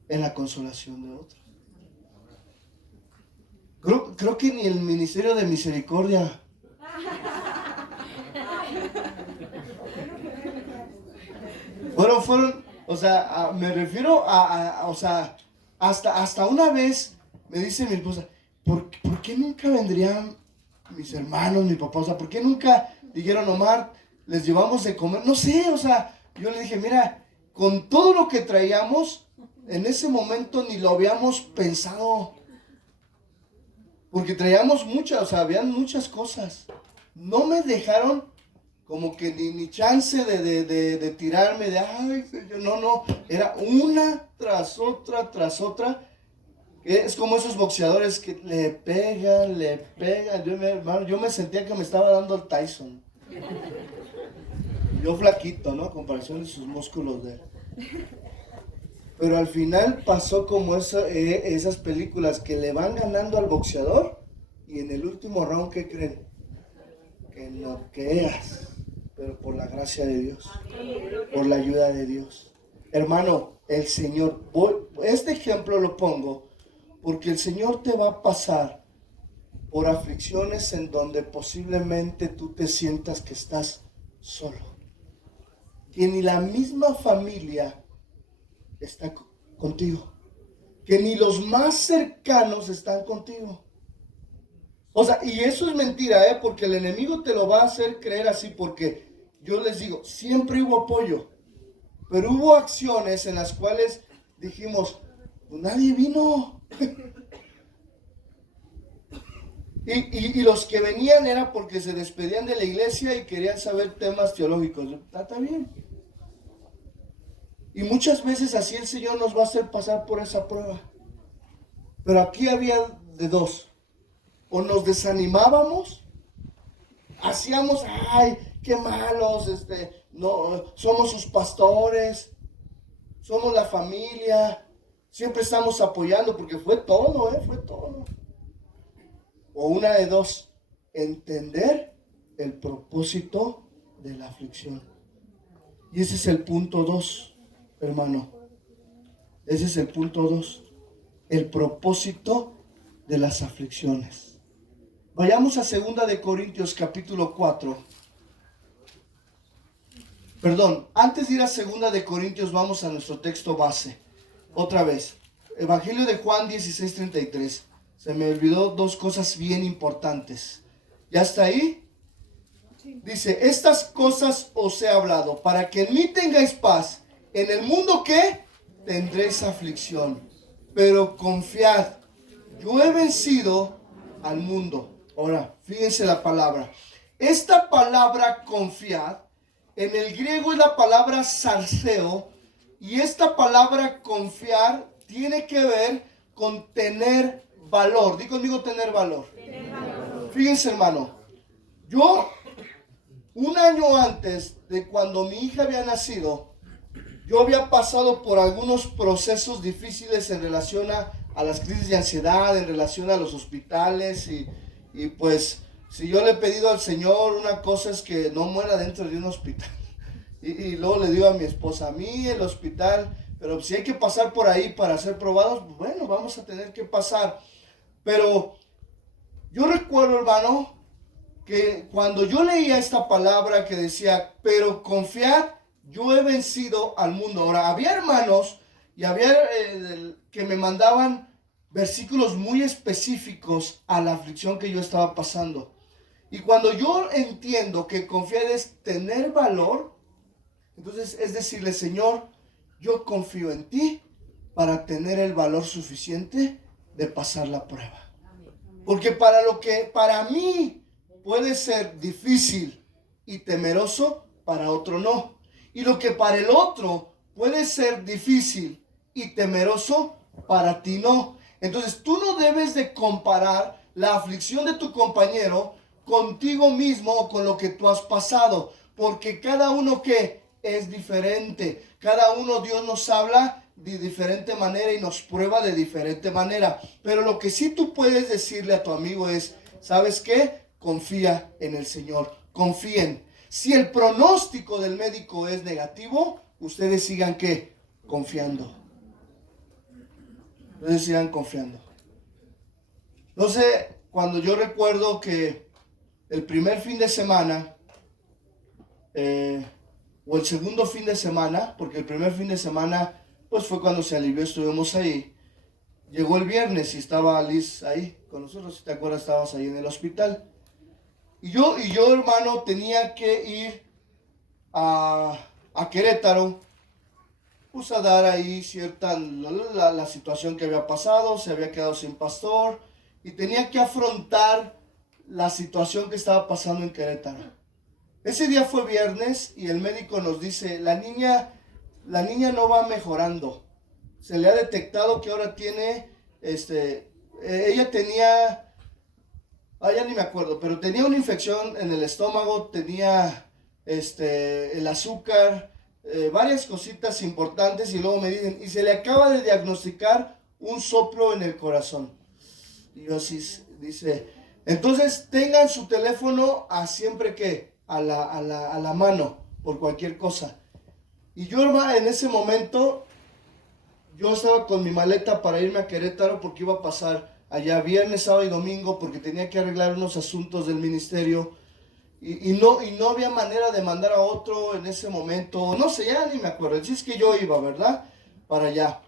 En la consolación de otros. Creo que ni el Ministerio de Misericordia fueron, o sea, me refiero o sea, hasta una vez me dice mi esposa, ¿por qué nunca vendrían mis hermanos, mi papá? O sea, ¿por qué nunca dijeron, Omar, les llevamos de comer? No sé, o sea, yo le dije, mira, con todo lo que traíamos, en ese momento ni lo habíamos pensado. Porque traíamos muchas, o sea, habían muchas cosas. No me dejaron como que ni chance de tirarme, ay, no. Era una tras otra. Es como esos boxeadores que le pegan. Yo me sentía que me estaba dando el Tyson. Yo flaquito, ¿no? A comparación de sus músculos de él. Pero al final pasó como esas películas que le van ganando al boxeador y en el último round, ¿qué creen? Que noqueas, pero por la gracia de Dios, por la ayuda de Dios. Hermano, el Señor, este ejemplo lo pongo porque el Señor te va a pasar por aflicciones en donde posiblemente tú te sientas que estás solo. Que ni la misma familia está contigo. Que ni los más cercanos están contigo. O sea, y eso es mentira, porque el enemigo te lo va a hacer creer así, porque yo les digo, siempre hubo apoyo, pero hubo acciones en las cuales dijimos, pues nadie vino. Y los que venían era porque se despedían de la iglesia y querían saber temas teológicos. Está bien. Y muchas veces así el Señor nos va a hacer pasar por esa prueba. Pero aquí había de dos. O nos desanimábamos, hacíamos, ay, qué malos, no, somos sus pastores, somos la familia, siempre estamos apoyando, porque fue todo, fue todo. O una de dos, entender el propósito de la aflicción. Y ese es el punto 2, hermano. Ese es el punto 2. El propósito de las aflicciones. Vayamos a 2 de Corintios capítulo 4. Perdón, antes de ir a 2 de Corintios vamos a nuestro texto base. Otra vez, Evangelio de Juan 16:33. Se me olvidó dos cosas bien importantes. ¿Ya está ahí? Dice, estas cosas os he hablado para que en mí tengáis paz. En el mundo, ¿qué? Tendréis aflicción. Pero confiad, yo he vencido al mundo. Ahora, fíjense la palabra. Esta palabra confiad, en el griego es la palabra sarceo, y esta palabra confiar tiene que ver con tener valor. Di conmigo tener valor. Tener valor. Fíjense, hermano, yo un año antes de cuando mi hija había nacido, yo había pasado por algunos procesos difíciles en relación a las crisis de ansiedad, en relación a los hospitales y pues si yo le he pedido al Señor, una cosa es que no muera dentro de un hospital. Y luego le digo a mi esposa, a mí el hospital, pero si hay que pasar por ahí para ser probados, bueno, vamos a tener que pasar. Pero yo recuerdo, hermano, que cuando yo leía esta palabra que decía, pero confiad, yo he vencido al mundo. Ahora, había hermanos y había que me mandaban versículos muy específicos a la aflicción que yo estaba pasando. Y cuando yo entiendo que confiar es tener valor, entonces es decirle, Señor, yo confío en ti para tener el valor suficiente de pasar la prueba. Porque para lo que para mí puede ser difícil y temeroso, para otro no. Y lo que para el otro puede ser difícil y temeroso, para ti no. Entonces tú no debes de comparar la aflicción de tu compañero contigo mismo o con lo que tú has pasado. Porque cada uno que es diferente. Cada uno Dios nos habla de diferente manera y nos prueba de diferente manera. Pero lo que sí tú puedes decirle a tu amigo es, ¿sabes qué? Confía en el Señor. Confíen. Si el pronóstico del médico es negativo, ustedes sigan ¿qué? Confiando. Ustedes sigan confiando. No sé, cuando yo recuerdo que el primer fin de semana, o el segundo fin de semana, porque el primer fin de semana pues fue cuando se alivió, estuvimos ahí. Llegó el viernes y estaba Liz ahí con nosotros, si te acuerdas, estábamos ahí en el hospital. Y yo hermano, tenía que ir a Querétaro, pues a dar ahí cierta, la situación que había pasado, se había quedado sin pastor, y tenía que afrontar la situación que estaba pasando en Querétaro. Ese día fue viernes y el médico nos dice, la niña no va mejorando. Se le ha detectado que ahora tiene, ella tenía, ya ni me acuerdo, pero tenía una infección en el estómago, tenía el azúcar, varias cositas importantes, y luego me dicen, y se le acaba de diagnosticar un soplo en el corazón. Y yo así, dice, entonces tengan su teléfono a siempre que a la mano por cualquier cosa. Y yo, hermano, en ese momento yo estaba con mi maleta para irme a Querétaro porque iba a pasar allá viernes, sábado y domingo porque tenía que arreglar unos asuntos del ministerio y no había manera de mandar a otro en ese momento, no sé, ya ni me acuerdo. Así es que yo iba, ¿verdad? para allá.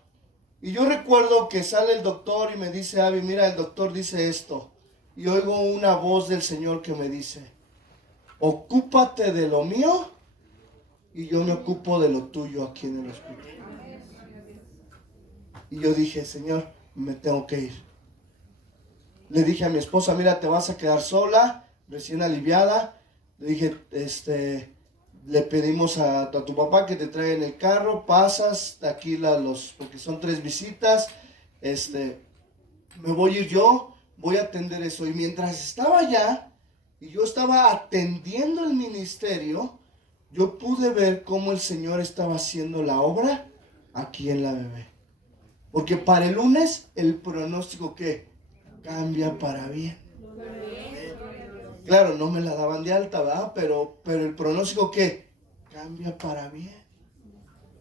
Y yo recuerdo que sale el doctor y me dice, Abby, mira, el doctor dice esto. Y oigo una voz del Señor que me dice, ocúpate de lo mío y yo me ocupo de lo tuyo aquí en el hospital. Y yo dije, Señor, me tengo que ir. Le dije a mi esposa, mira, te vas a quedar sola, recién aliviada. Le dije, le pedimos a tu papá que te traiga en el carro, pasas de aquí porque son 3 visitas, me voy a ir yo, voy a atender eso. Y mientras estaba allá, y yo estaba atendiendo el ministerio, yo pude ver cómo el Señor estaba haciendo la obra aquí en la bebé. Porque para el lunes, el pronóstico ¿qué? Cambia para bien. Claro, no me la daban de alta, ¿verdad? Pero el pronóstico ¿qué? Cambia para bien.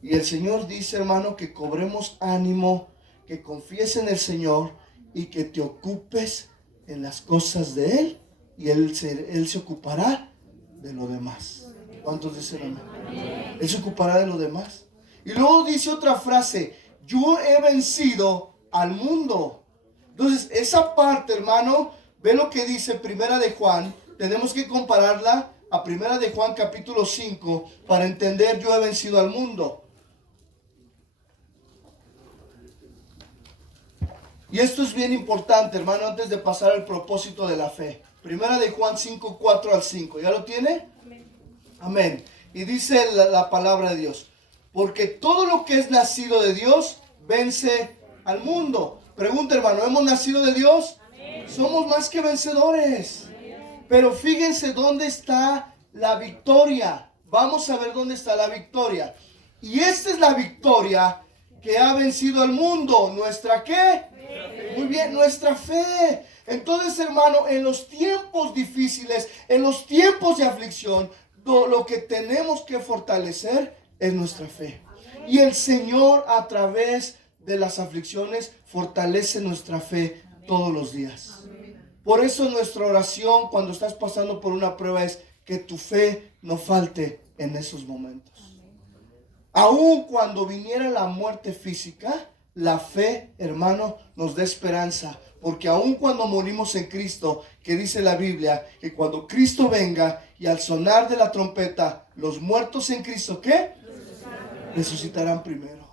Y el Señor dice, hermano, que cobremos ánimo, que confíes en el Señor y que te ocupes en las cosas de Él y Él se ocupará de lo demás. ¿Cuántos dicen amén? Él se ocupará de lo demás. Y luego dice otra frase, yo he vencido al mundo. Entonces, esa parte, hermano, ve lo que dice Primera de Juan. Tenemos que compararla a Primera de Juan capítulo 5 para entender yo he vencido al mundo. Y esto es bien importante, hermano, antes de pasar al propósito de la fe. Primera de Juan 5, 4 al 5. ¿Ya lo tiene? Amén. Amén. Y dice la palabra de Dios. Porque todo lo que es nacido de Dios vence al mundo. Pregunta, hermano, ¿hemos nacido de Dios? Amén. Somos más que vencedores. Amén. Pero fíjense dónde está la victoria. Vamos a ver dónde está la victoria. Y esta es la victoria que ha vencido al mundo. ¿Nuestra qué? Fe. Muy bien, nuestra fe. Entonces, hermano, en los tiempos difíciles, en los tiempos de aflicción, lo que tenemos que fortalecer es nuestra fe. Y el Señor, a través de las aflicciones, fortalece nuestra fe todos los días. Por eso nuestra oración cuando estás pasando por una prueba es que tu fe no falte en esos momentos. Aun cuando viniera la muerte física, la fe, hermano, nos da esperanza. Porque aun cuando morimos en Cristo, que dice la Biblia, que cuando Cristo venga y al sonar de la trompeta, los muertos en Cristo, ¿qué? Resucitarán primero.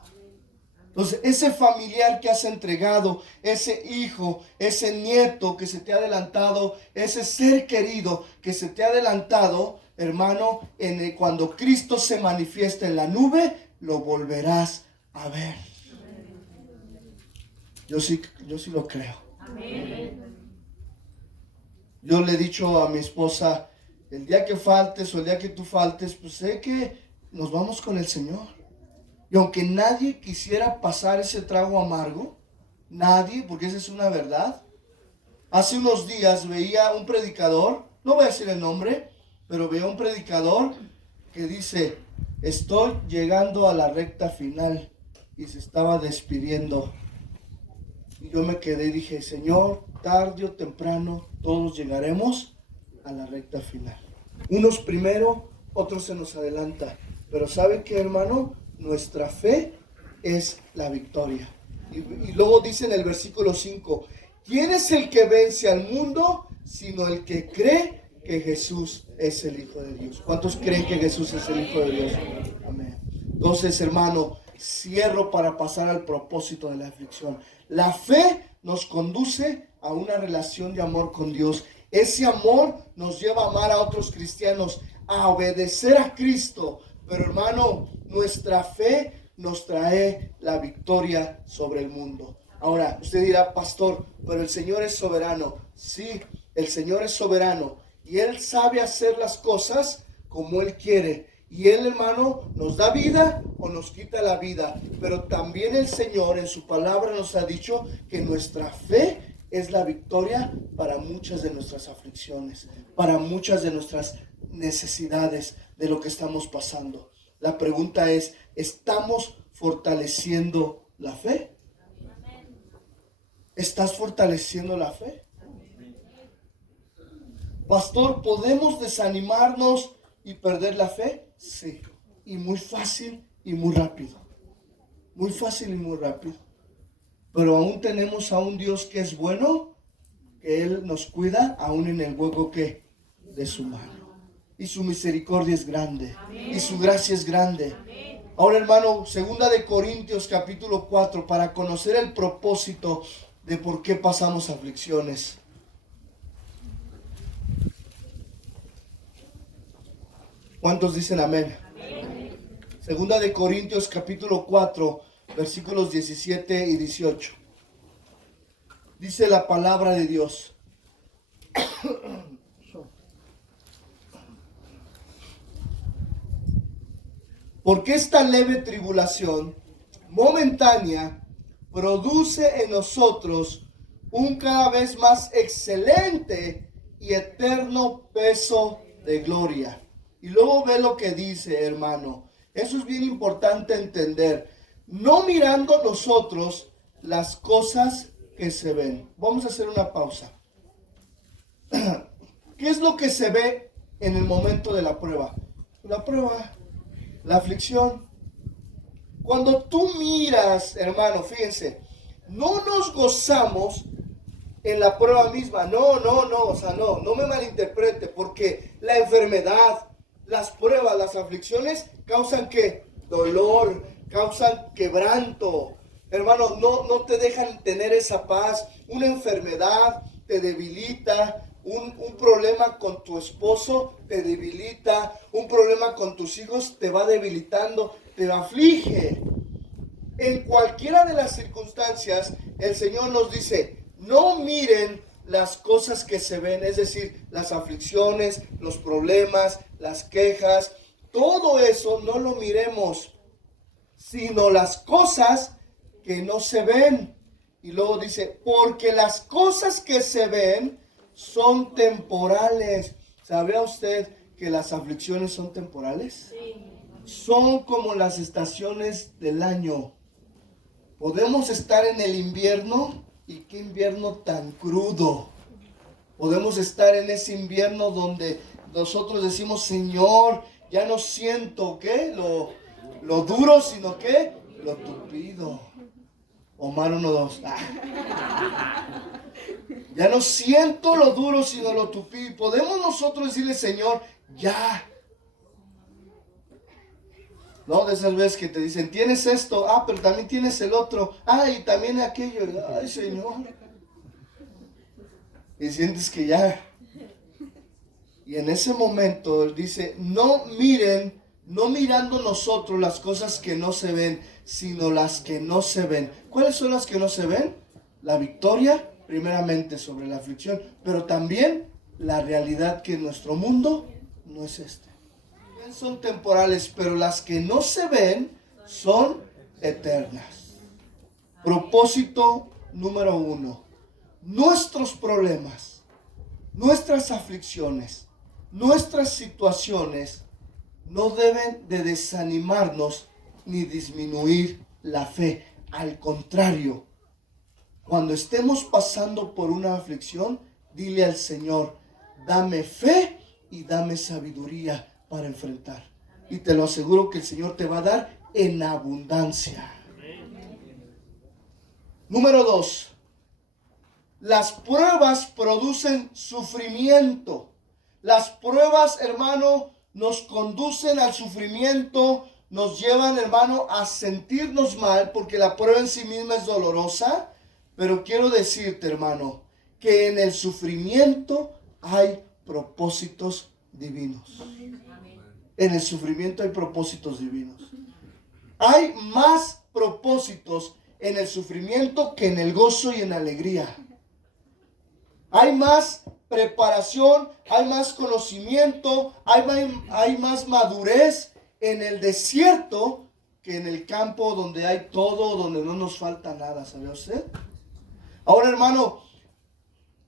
Entonces, ese familiar que has entregado, ese hijo, ese nieto que se te ha adelantado, ese ser querido que se te ha adelantado, hermano, cuando Cristo se manifiesta en la nube, lo volverás a ver. Yo sí lo creo. Yo le he dicho a mi esposa, el día que faltes o el día que tú faltes, pues sé que nos vamos con el Señor. Y aunque nadie quisiera pasar ese trago amargo, nadie, porque esa es una verdad. Hace unos días veía un predicador, no voy a decir el nombre, pero veía un predicador que dice, estoy llegando a la recta final, y se estaba despidiendo. Y yo me quedé y dije, Señor, tarde o temprano todos llegaremos a la recta final. Unos primero, otros se nos adelanta. Pero ¿sabe qué, hermano? Nuestra fe es la victoria. Y luego dice en el versículo 5, ¿quién es el que vence al mundo sino el que cree que Jesús es el Hijo de Dios? ¿Cuántos creen que Jesús es el Hijo de Dios? Amén. Entonces, hermano, cierro para pasar al propósito de la aflicción. La fe nos conduce a una relación de amor con Dios. Ese amor nos lleva a amar a otros cristianos, a obedecer a Cristo. Pero hermano, nuestra fe nos trae la victoria sobre el mundo. Ahora, usted dirá, pastor, pero el Señor es soberano. Sí, el Señor es soberano y Él sabe hacer las cosas como Él quiere. Y Él, hermano, nos da vida o nos quita la vida. Pero también el Señor en su palabra nos ha dicho que nuestra fe es la victoria para muchas de nuestras aflicciones, para muchas de nuestras necesidades, de lo que estamos pasando. La pregunta es, ¿estamos fortaleciendo la fe? ¿Estás fortaleciendo la fe? Pastor, ¿podemos desanimarnos y perder la fe? Sí, y muy fácil y muy rápido. muy fácil y muy rápido. Pero aún tenemos a un Dios que es bueno, que Él nos cuida aún en el hueco que de su mano. Y su misericordia es grande. Amén. Y su gracia es grande. Amén. Ahora, hermano, 2 Corintios capítulo 4, para conocer el propósito de por qué pasamos aflicciones. ¿Cuántos dicen amén? Amén. 2 Corintios capítulo 4, versículos 17 y 18. Dice la palabra de Dios. Porque esta leve tribulación momentánea produce en nosotros un cada vez más excelente y eterno peso de gloria. Y luego ve lo que dice, hermano. Eso es bien importante entender. No mirando nosotros las cosas que se ven. Vamos a hacer una pausa. ¿Qué es lo que se ve en el momento de la prueba? La prueba, la aflicción. Cuando tú miras, hermano, fíjense, no nos gozamos en la prueba misma. No, o sea, no me malinterprete, porque la enfermedad, las pruebas, las aflicciones causan ¿qué? Dolor, causan quebranto. Hermano, no te dejan tener esa paz. Una enfermedad te debilita. Un problema con tu esposo te debilita. Un problema con tus hijos te va debilitando, te aflige. En cualquiera de las circunstancias, el Señor nos dice, no miren las cosas que se ven, es decir, las aflicciones, los problemas, las quejas, todo eso no lo miremos, sino las cosas que no se ven. Y luego dice, porque las cosas que se ven son temporales. ¿Sabía usted que las aflicciones son temporales? Sí. Son como las estaciones del año. Podemos estar en el invierno, y qué invierno tan crudo. Podemos estar en ese invierno donde nosotros decimos, Señor, ya no siento, ¿qué? Lo duro, sino ¿qué? Lo tupido. Omar 1:2. Ya no siento lo duro, sino lo tupido. Y podemos nosotros decirle, Señor, ya. No, de esas veces que te dicen, tienes esto, pero también tienes el otro, y también aquello, ay, Señor. Y sientes que ya. Y en ese momento Él dice, no mirando nosotros las cosas que no se ven, sino las que no se ven. ¿Cuáles son las que no se ven? La victoria, primeramente sobre la aflicción, pero también la realidad que en nuestro mundo no es este. Son temporales, pero las que no se ven son eternas. Propósito número 1. Nuestros problemas, nuestras aflicciones, nuestras situaciones no deben de desanimarnos ni disminuir la fe. Al contrario, cuando estemos pasando por una aflicción, dile al Señor, dame fe y dame sabiduría para enfrentar. Y te lo aseguro que el Señor te va a dar en abundancia. Número 2. Las pruebas producen sufrimiento. Las pruebas, hermano, nos conducen al sufrimiento, nos llevan, hermano, a sentirnos mal, porque la prueba en sí misma es dolorosa. Pero quiero decirte, hermano, que en el sufrimiento hay propósitos divinos. En el sufrimiento hay propósitos divinos. Hay más propósitos en el sufrimiento que en el gozo y en la alegría. Hay más preparación, hay más conocimiento, hay más madurez en el desierto que en el campo donde hay todo, donde no nos falta nada, ¿sabe usted? Ahora, hermano,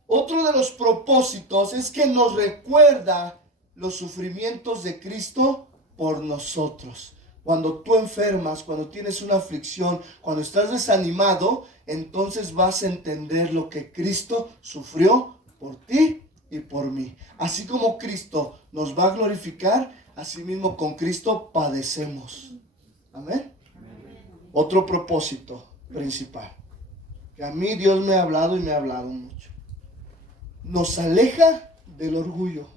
otro de los propósitos es que nos recuerda los sufrimientos de Cristo por nosotros. Cuando tú enfermas, cuando tienes una aflicción, cuando estás desanimado, entonces vas a entender lo que Cristo sufrió por ti y por mí. Así como Cristo nos va a glorificar, así mismo con Cristo padecemos. Amén. Otro propósito principal, que a mí Dios me ha hablado y me ha hablado mucho. Nos aleja del orgullo.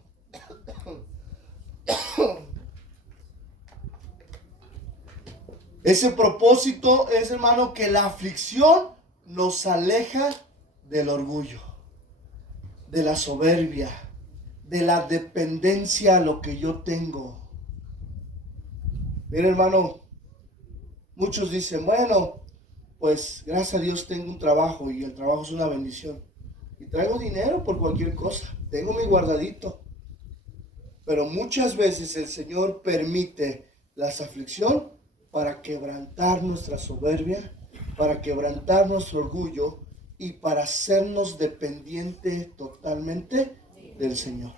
Ese propósito es, hermano, que la aflicción nos aleja del orgullo, de la soberbia, de la dependencia a lo que yo tengo. Mira, hermano, muchos dicen, bueno, pues gracias a Dios tengo un trabajo y el trabajo es una bendición. Y traigo dinero por cualquier cosa, tengo mi guardadito. Pero muchas veces el Señor permite la aflicción para quebrantar nuestra soberbia, para quebrantar nuestro orgullo y para hacernos dependientes totalmente del Señor.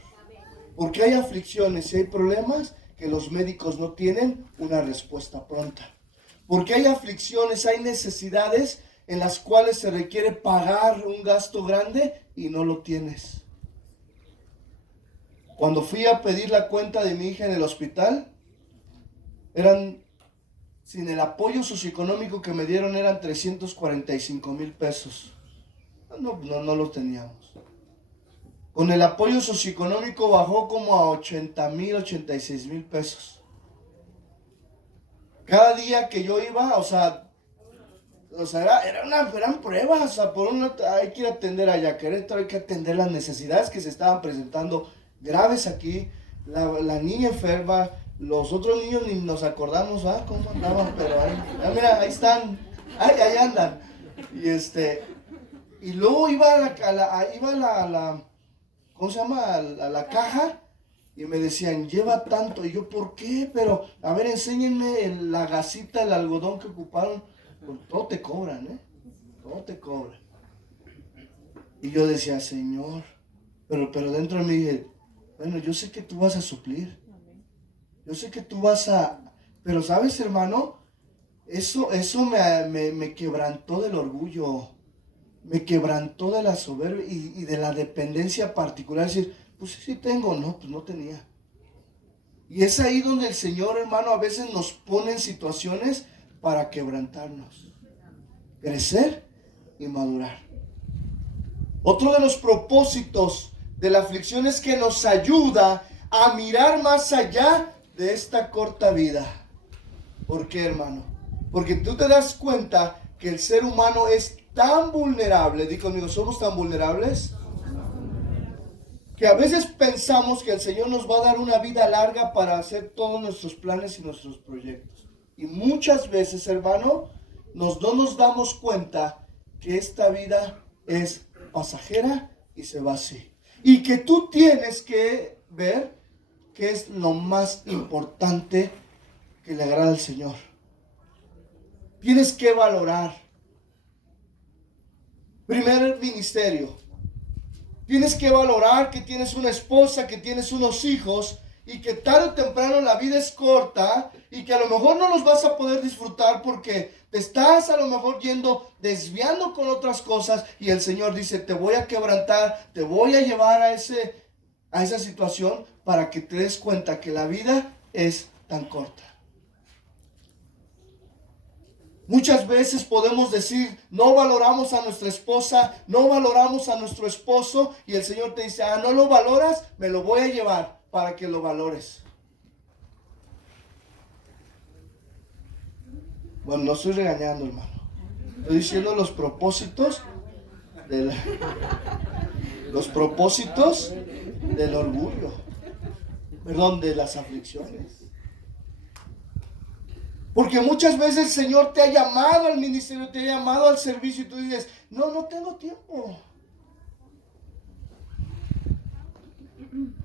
Porque hay aflicciones y hay problemas que los médicos no tienen una respuesta pronta. Porque hay aflicciones, hay necesidades en las cuales se requiere pagar un gasto grande y no lo tienes. Cuando fui a pedir la cuenta de mi hija en el hospital, sin el apoyo socioeconómico que me dieron, eran 345,000 pesos. No lo teníamos. Con el apoyo socioeconómico bajó como a 80,000, 86,000 pesos. Cada día que yo iba, eran pruebas. Por hay que ir a atender a Yaquereto, hay que atender las necesidades que se estaban presentando graves aquí. La niña enferma, los otros niños ni nos acordamos cómo andaban, pero mira, ahí están, ahí andan. Y luego iba a la ¿cómo se llama? A la caja y me decían, lleva tanto. Y yo, ¿por qué? Pero, a ver, enséñenme la gasita, el algodón que ocuparon. Pues, todo te cobran, todo te cobran. Y yo decía, Señor, pero dentro de mí dije, bueno, yo sé que tú vas a suplir. Yo sé que tú vas a... Pero, ¿sabes, hermano? Eso me quebrantó del orgullo. Me quebrantó de la soberbia y de la dependencia particular. Es decir, pues sí tengo, no, pues no tenía. Y es ahí donde el Señor, hermano, a veces nos pone en situaciones para quebrantarnos, crecer y madurar. Otro de los propósitos de la aflicción es que nos ayuda a mirar más allá de esta corta vida. ¿Por qué, hermano? Porque tú te das cuenta que el ser humano es tan vulnerable. Di conmigo, ¿somos tan vulnerables? Que a veces pensamos que el Señor nos va a dar una vida larga para hacer todos nuestros planes y nuestros proyectos. Y muchas veces, hermano, no nos damos cuenta que esta vida es pasajera y se va así. Y que tú tienes que ver qué es lo más importante que le agrada al Señor. Tienes que valorar. Primer ministerio. Tienes que valorar que tienes una esposa, que tienes unos hijos y que tarde o temprano la vida es corta y que a lo mejor no los vas a poder disfrutar porque te estás a lo mejor desviando con otras cosas y el Señor dice, te voy a quebrantar, te voy a llevar a esa situación para que te des cuenta que la vida es tan corta. Muchas veces podemos decir, no valoramos a nuestra esposa, no valoramos a nuestro esposo, y el Señor te dice, no lo valoras, me lo voy a llevar para que lo valores. Bueno, no estoy regañando, hermano. Estoy diciendo los propósitos del orgullo. Perdón, de las aflicciones. Porque muchas veces el Señor te ha llamado al ministerio, te ha llamado al servicio y tú dices, no tengo tiempo.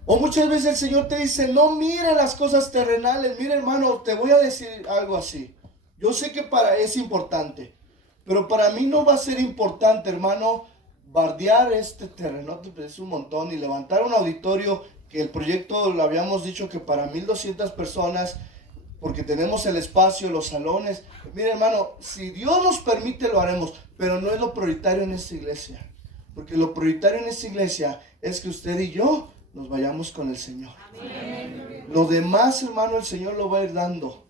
O muchas veces el Señor te dice, no mire las cosas terrenales. Mira, hermano, te voy a decir algo así. Yo sé que es importante, pero para mí no va a ser importante, hermano, bardear este terreno, es un montón, y levantar un auditorio que el proyecto lo habíamos dicho que para 1,200 personas, porque tenemos el espacio, los salones. Mira, hermano, si Dios nos permite lo haremos, pero no es lo prioritario en esta iglesia. Porque lo prioritario en esta iglesia es que usted y yo nos vayamos con el Señor. Amén. Lo demás, hermano, el Señor lo va a ir dando.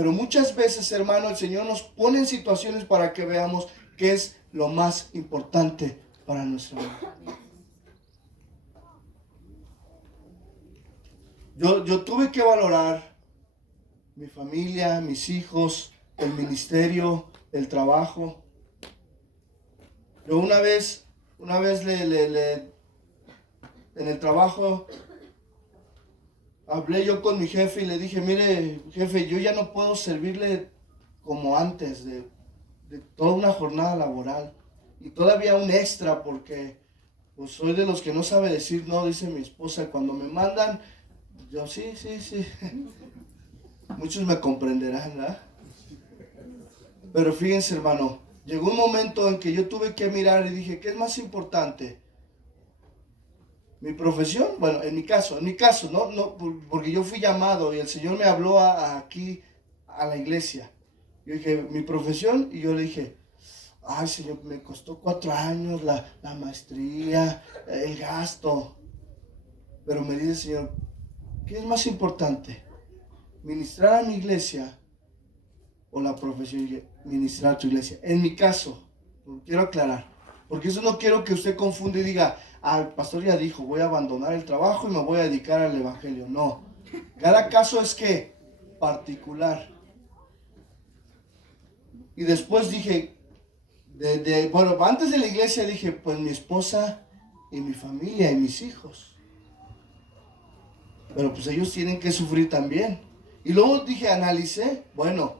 Pero muchas veces, hermano, el Señor nos pone en situaciones para que veamos qué es lo más importante para nuestra vida. Yo tuve que valorar mi familia, mis hijos, el ministerio, el trabajo. Yo una vez en el trabajo hablé yo con mi jefe y le dije, mire, jefe, yo ya no puedo servirle como antes de toda una jornada laboral y todavía un extra porque pues soy de los que no sabe decir no, dice mi esposa, cuando me mandan, yo sí. Muchos me comprenderán, ¿verdad? Pero fíjense, hermano, llegó un momento en que yo tuve que mirar y dije, ¿qué es más importante? ¿Mi profesión? Bueno, en mi caso, no, porque yo fui llamado y el Señor me habló aquí a la iglesia. Yo dije, mi profesión, y yo le dije, ay, Señor, me costó 4 años la maestría, el gasto. Pero me dice, Señor, ¿qué es más importante? ¿Ministrar a mi iglesia o la profesión? Y dije, ministrar a tu iglesia. En mi caso, quiero aclarar, porque eso no quiero que usted confunda y diga, el pastor ya dijo, voy a abandonar el trabajo y me voy a dedicar al evangelio. No, cada caso es que particular. Y después dije, bueno, antes de la iglesia dije, pues mi esposa y mi familia y mis hijos. Pero pues ellos tienen que sufrir también. Y luego dije, analicé, bueno,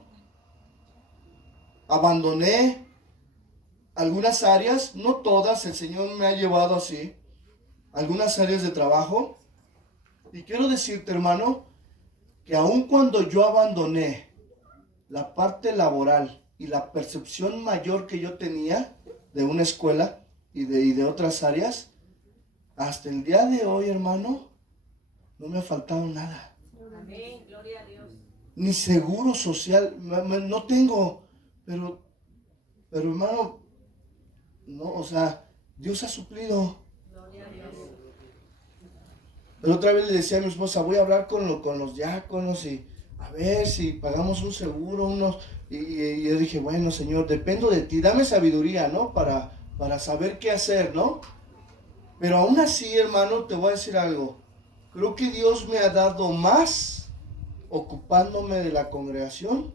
abandoné algunas áreas, no todas, el Señor me ha llevado así, algunas áreas de trabajo. Y quiero decirte, hermano, que aun cuando yo abandoné la parte laboral y la percepción mayor que yo tenía de una escuela y de otras áreas, hasta el día de hoy, hermano, no me ha faltado nada. Amén, gloria a Dios. Ni seguro social, no tengo, pero hermano, no, o sea, Dios ha suplido. Gloria a Dios. Pero otra vez le decía a mi esposa, voy a hablar con los diáconos y a ver si pagamos un seguro, y yo dije, bueno, Señor, dependo de ti, dame sabiduría, ¿no? Para saber qué hacer, ¿no? Pero aún así, hermano, te voy a decir algo. Creo que Dios me ha dado más ocupándome de la congregación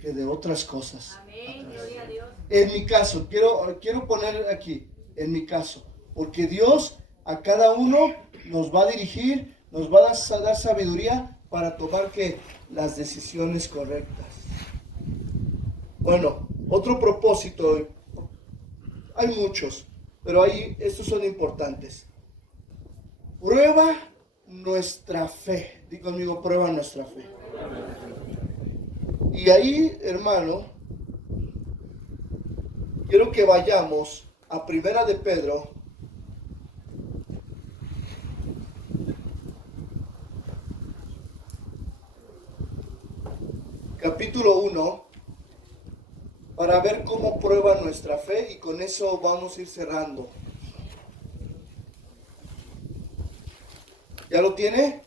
que de otras cosas. Amén, gloria a Dios. En mi caso, quiero poner aquí, en mi caso, porque Dios a cada uno nos va a dirigir, nos va a dar sabiduría para tomar las decisiones correctas. Bueno, otro propósito, hay muchos, pero estos son importantes. Prueba nuestra fe. Di conmigo, prueba nuestra fe. Y ahí, hermano, quiero que vayamos a Primera de Pedro, capítulo 1, para ver cómo prueba nuestra fe, y con eso vamos a ir cerrando. ¿Ya lo tiene?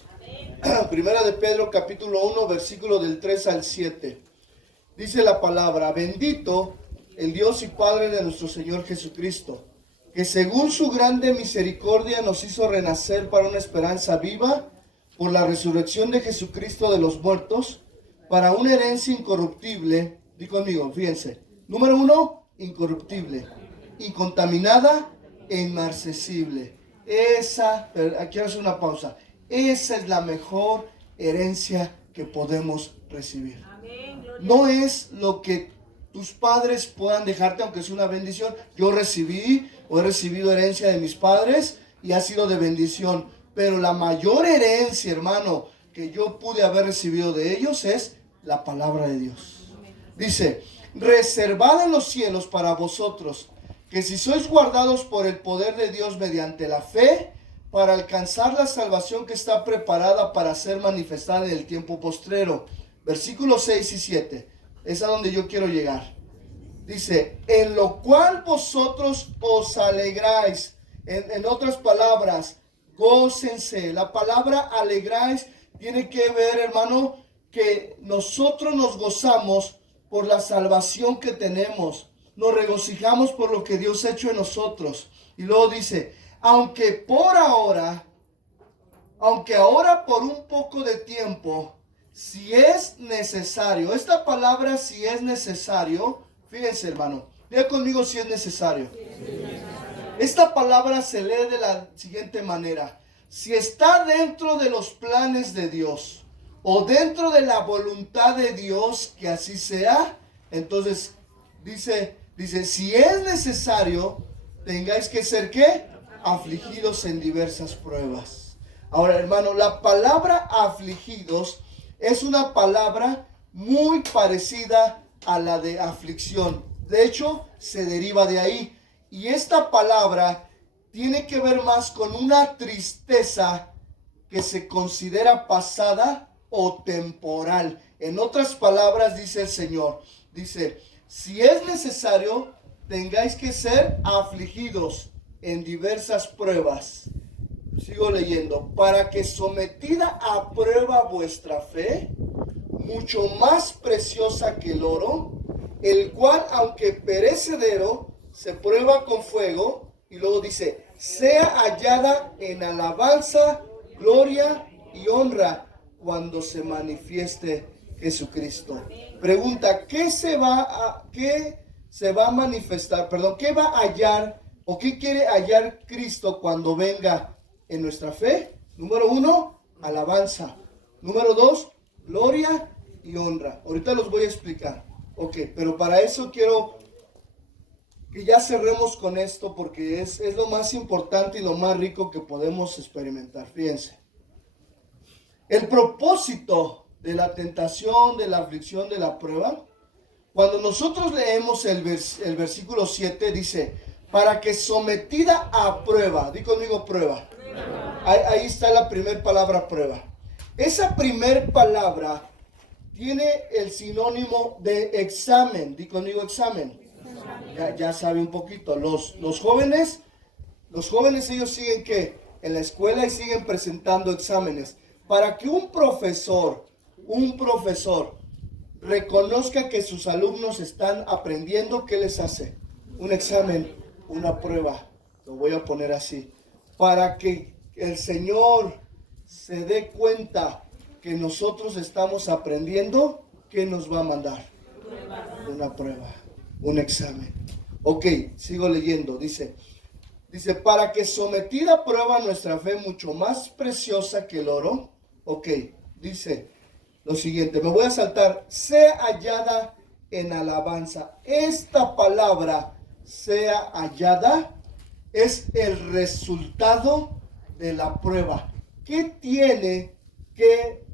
Primera de Pedro, capítulo 1, versículo del 3 al 7. Dice la palabra: bendito el Dios y Padre de nuestro Señor Jesucristo, que según su grande misericordia nos hizo renacer para una esperanza viva por la resurrección de Jesucristo de los muertos, para una herencia incorruptible. Di conmigo, fíjense. Número 1, incorruptible, incontaminada e inmarcesible. Aquí hago una pausa. Esa es la mejor herencia que podemos recibir. Amén, No es lo que tus padres puedan dejarte, aunque es una bendición. Yo he recibido herencia de mis padres y ha sido de bendición. Pero la mayor herencia, hermano, que yo pude haber recibido de ellos es la palabra de Dios. Dice: reservada en los cielos para vosotros, que si sois guardados por el poder de Dios mediante la fe, para alcanzar la salvación que está preparada para ser manifestada en el tiempo postrero. Versículos 6 y 7. Es a donde yo quiero llegar. Dice: en lo cual vosotros os alegráis. En otras palabras, gócense. La palabra alegráis tiene que ver, hermano, que nosotros nos gozamos por la salvación que tenemos. Nos regocijamos por lo que Dios ha hecho en nosotros. Y luego dice, aunque ahora por un poco de tiempo, si es necesario. Esta palabra si es necesario, fíjense hermano, diga conmigo si es necesario. Esta palabra se lee de la siguiente manera. Si está dentro de los planes de Dios o dentro de la voluntad de Dios que así sea, entonces dice, si es necesario, tengáis que ser ¿qué? Afligidos en diversas pruebas. Ahora, hermano, la palabra afligidos es una palabra muy parecida a la de aflicción. De hecho, se deriva de ahí. Y esta palabra tiene que ver más con una tristeza que se considera pasada o temporal. En otras palabras, dice el Señor, dice, si es necesario, tengáis que ser afligidos en diversas pruebas. Sigo leyendo. Para que sometida a prueba vuestra fe, mucho más preciosa que el oro, el cual, aunque perecedero, se prueba con fuego. Y luego dice, sea hallada en alabanza, gloria y honra cuando se manifieste Jesucristo. Pregunta, ¿qué se va a manifestar? Perdón, ¿qué va a hallar o qué quiere hallar Cristo cuando venga en nuestra fe? Número 1, alabanza. Número 2, gloria y honra. Ahorita los voy a explicar. Ok, pero para eso quiero que ya cerremos con esto porque es lo más importante y lo más rico que podemos experimentar. Fíjense. El propósito de la tentación, de la aflicción, de la prueba, cuando nosotros leemos el versículo 7, dice, para que sometida a prueba, di conmigo prueba. Ahí está la primera palabra prueba. Esa primera palabra tiene el sinónimo de examen, di conmigo examen. Ya sabe un poquito. Los jóvenes ellos siguen ¿qué? En la escuela y siguen presentando exámenes. Para que un profesor reconozca que sus alumnos están aprendiendo, ¿qué les hace? Un examen, una prueba. Lo voy a poner así. Para que el Señor se dé cuenta que nosotros estamos aprendiendo, ¿qué nos va a mandar? Una prueba, un examen. Ok, sigo leyendo. Dice, para que sometida a prueba nuestra fe mucho más preciosa que el oro. Ok, dice lo siguiente, me voy a saltar, sea hallada en alabanza. Esta palabra, sea hallada, es el resultado de la prueba. ¿Qué tiene que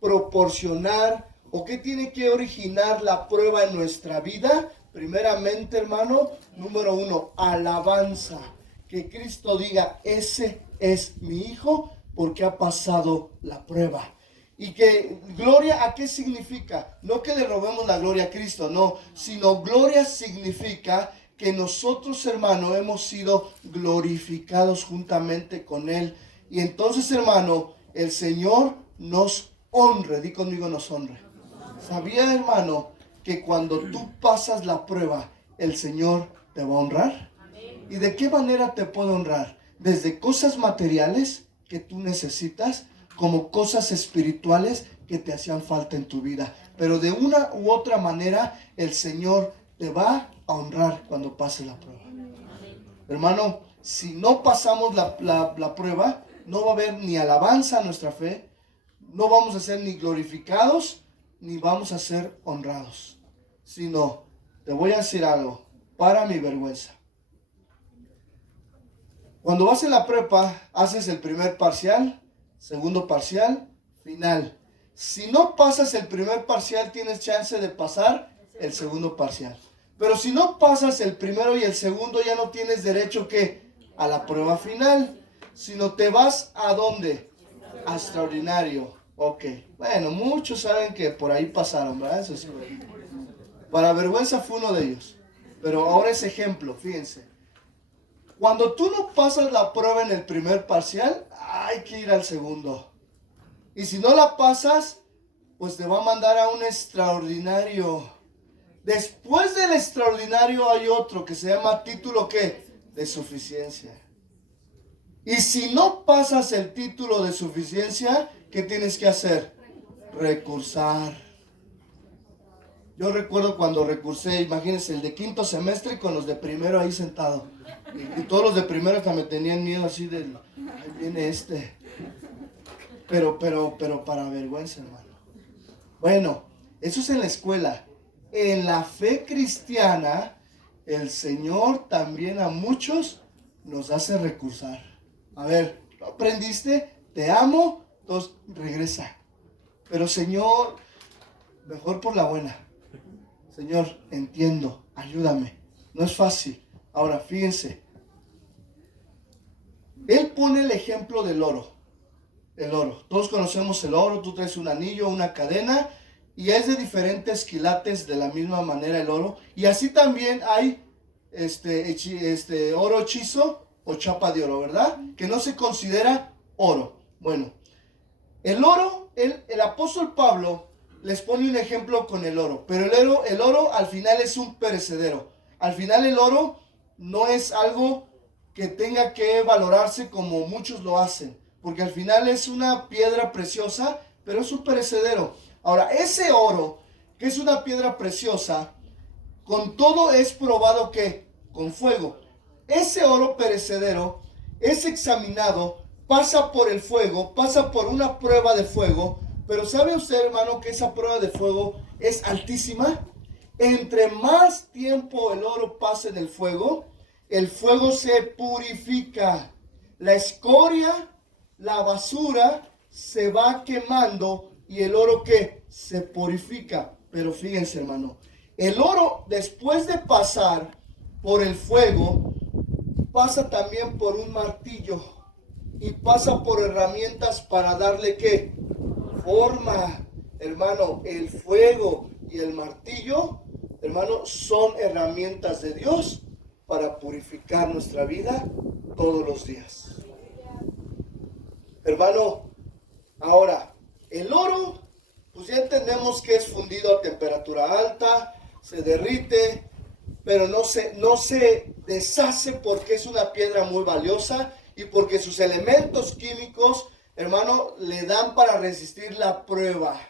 proporcionar o qué tiene que originar la prueba en nuestra vida? Primeramente, hermano, número 1, alabanza. Que Cristo diga, ese es mi hijo porque ha pasado la prueba. Y que gloria, ¿a qué significa? No que le robemos la gloria a Cristo, no, sino gloria significa que nosotros, hermano, hemos sido glorificados juntamente con Él. Y entonces, hermano, el Señor nos honre. Di conmigo, nos honre. ¿Sabía, hermano, que cuando tú pasas la prueba, el Señor te va a honrar? ¿Y de qué manera te puede honrar? Desde cosas materiales que tú necesitas, como cosas espirituales que te hacían falta en tu vida. Pero de una u otra manera, el Señor te va a honrar cuando pase la prueba. Hermano, si no pasamos la prueba, no va a haber ni alabanza a nuestra fe, no vamos a ser ni glorificados, ni vamos a ser honrados. Sino, te voy a decir algo, para mi vergüenza. Cuando vas en la prepa, haces el primer parcial, segundo parcial, final. Si no pasas el primer parcial, tienes chance de pasar el segundo parcial. Pero si no pasas el primero y el segundo, ya no tienes derecho ¿qué? A la prueba final. Sino te vas ¿a dónde? A extraordinario. Ok. Bueno, muchos saben que por ahí pasaron, ¿verdad? Eso es, para vergüenza fue uno de ellos. Pero ahora es ejemplo, fíjense. Cuando tú no pasas la prueba en el primer parcial, hay que ir al segundo. Y si no la pasas, pues te va a mandar a un extraordinario. Después del extraordinario hay otro que se llama título, ¿qué? De suficiencia. Y si no pasas el título de suficiencia, ¿qué tienes que hacer? Recursar. Yo recuerdo cuando recursé, imagínense, el de quinto semestre con los de primero ahí sentados. Y todos los de primero hasta me tenían miedo así del, ahí viene este. Pero para vergüenza, hermano. Bueno, eso es en la escuela. En la fe cristiana, el Señor también a muchos nos hace recursar. A ver, ¿no aprendiste? Te amo, entonces regresa. Pero Señor, mejor por la buena. Señor, entiendo, ayúdame. No es fácil. Ahora, fíjense. Él pone el ejemplo del oro. El oro. Todos conocemos el oro. Tú traes un anillo, una cadena. Y es de diferentes quilates de la misma manera el oro. Y así también hay oro hechizo o chapa de oro, ¿verdad? Que no se considera oro. Bueno, el oro, el apóstol Pablo les pone un ejemplo con el oro. Pero el oro al final es un perecedero. Al final el oro no es algo que tenga que valorarse como muchos lo hacen. Porque al final es una piedra preciosa, pero es un perecedero. Ahora, ese oro, que es una piedra preciosa, con todo es probado que con fuego. Ese oro perecedero es examinado, pasa por el fuego, pasa por una prueba de fuego. Pero ¿sabe usted, hermano, que esa prueba de fuego es altísima? Entre más tiempo el oro pase en el fuego se purifica. La escoria, la basura se va quemando y el oro que se purifica. Pero fíjense, hermano, el oro después de pasar por el fuego pasa también por un martillo y pasa por herramientas para darle ¿qué? Forma. Hermano, el fuego y el martillo, hermano, son herramientas de Dios para purificar nuestra vida todos los días. Hermano, ahora, el oro, pues ya entendemos que es fundido a temperatura alta, se derrite, pero no se deshace porque es una piedra muy valiosa y porque sus elementos químicos, hermano, le dan para resistir la prueba.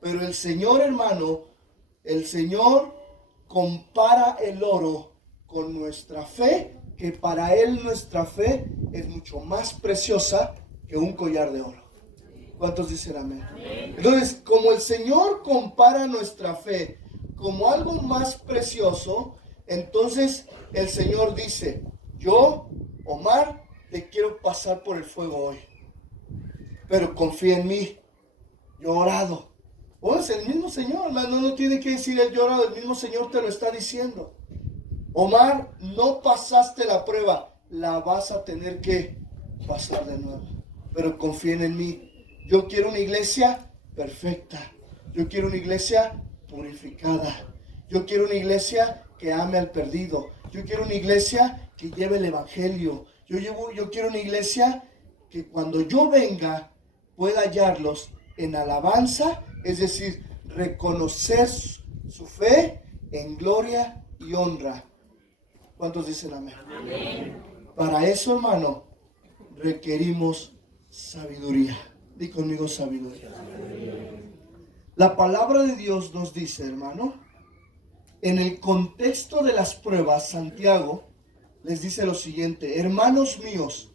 Pero el Señor, hermano, el Señor compara el oro con nuestra fe, que para Él nuestra fe es mucho más preciosa que un collar de oro. ¿Cuántos dicen amén? Amén. Entonces, como el Señor compara nuestra fe como algo más precioso, entonces el Señor dice, yo, Omar, te quiero pasar por el fuego hoy, pero confía en mí, yo he orado. Oh, es el mismo Señor, hermano, no tiene que decir el yo orado, el mismo Señor te lo está diciendo. Omar, no pasaste la prueba, la vas a tener que pasar de nuevo, pero confíen en mí. Yo quiero una iglesia perfecta, yo quiero una iglesia purificada, yo quiero una iglesia que ame al perdido, yo quiero una iglesia que lleve el evangelio, yo quiero una iglesia que cuando yo venga pueda hallarlos en alabanza, es decir, reconocer su fe en gloria y honra. ¿Cuántos dicen amén? Amén. Para eso, hermano, requerimos sabiduría. Di conmigo sabiduría. La palabra de Dios nos dice, hermano, en el contexto de las pruebas, Santiago les dice lo siguiente: hermanos míos,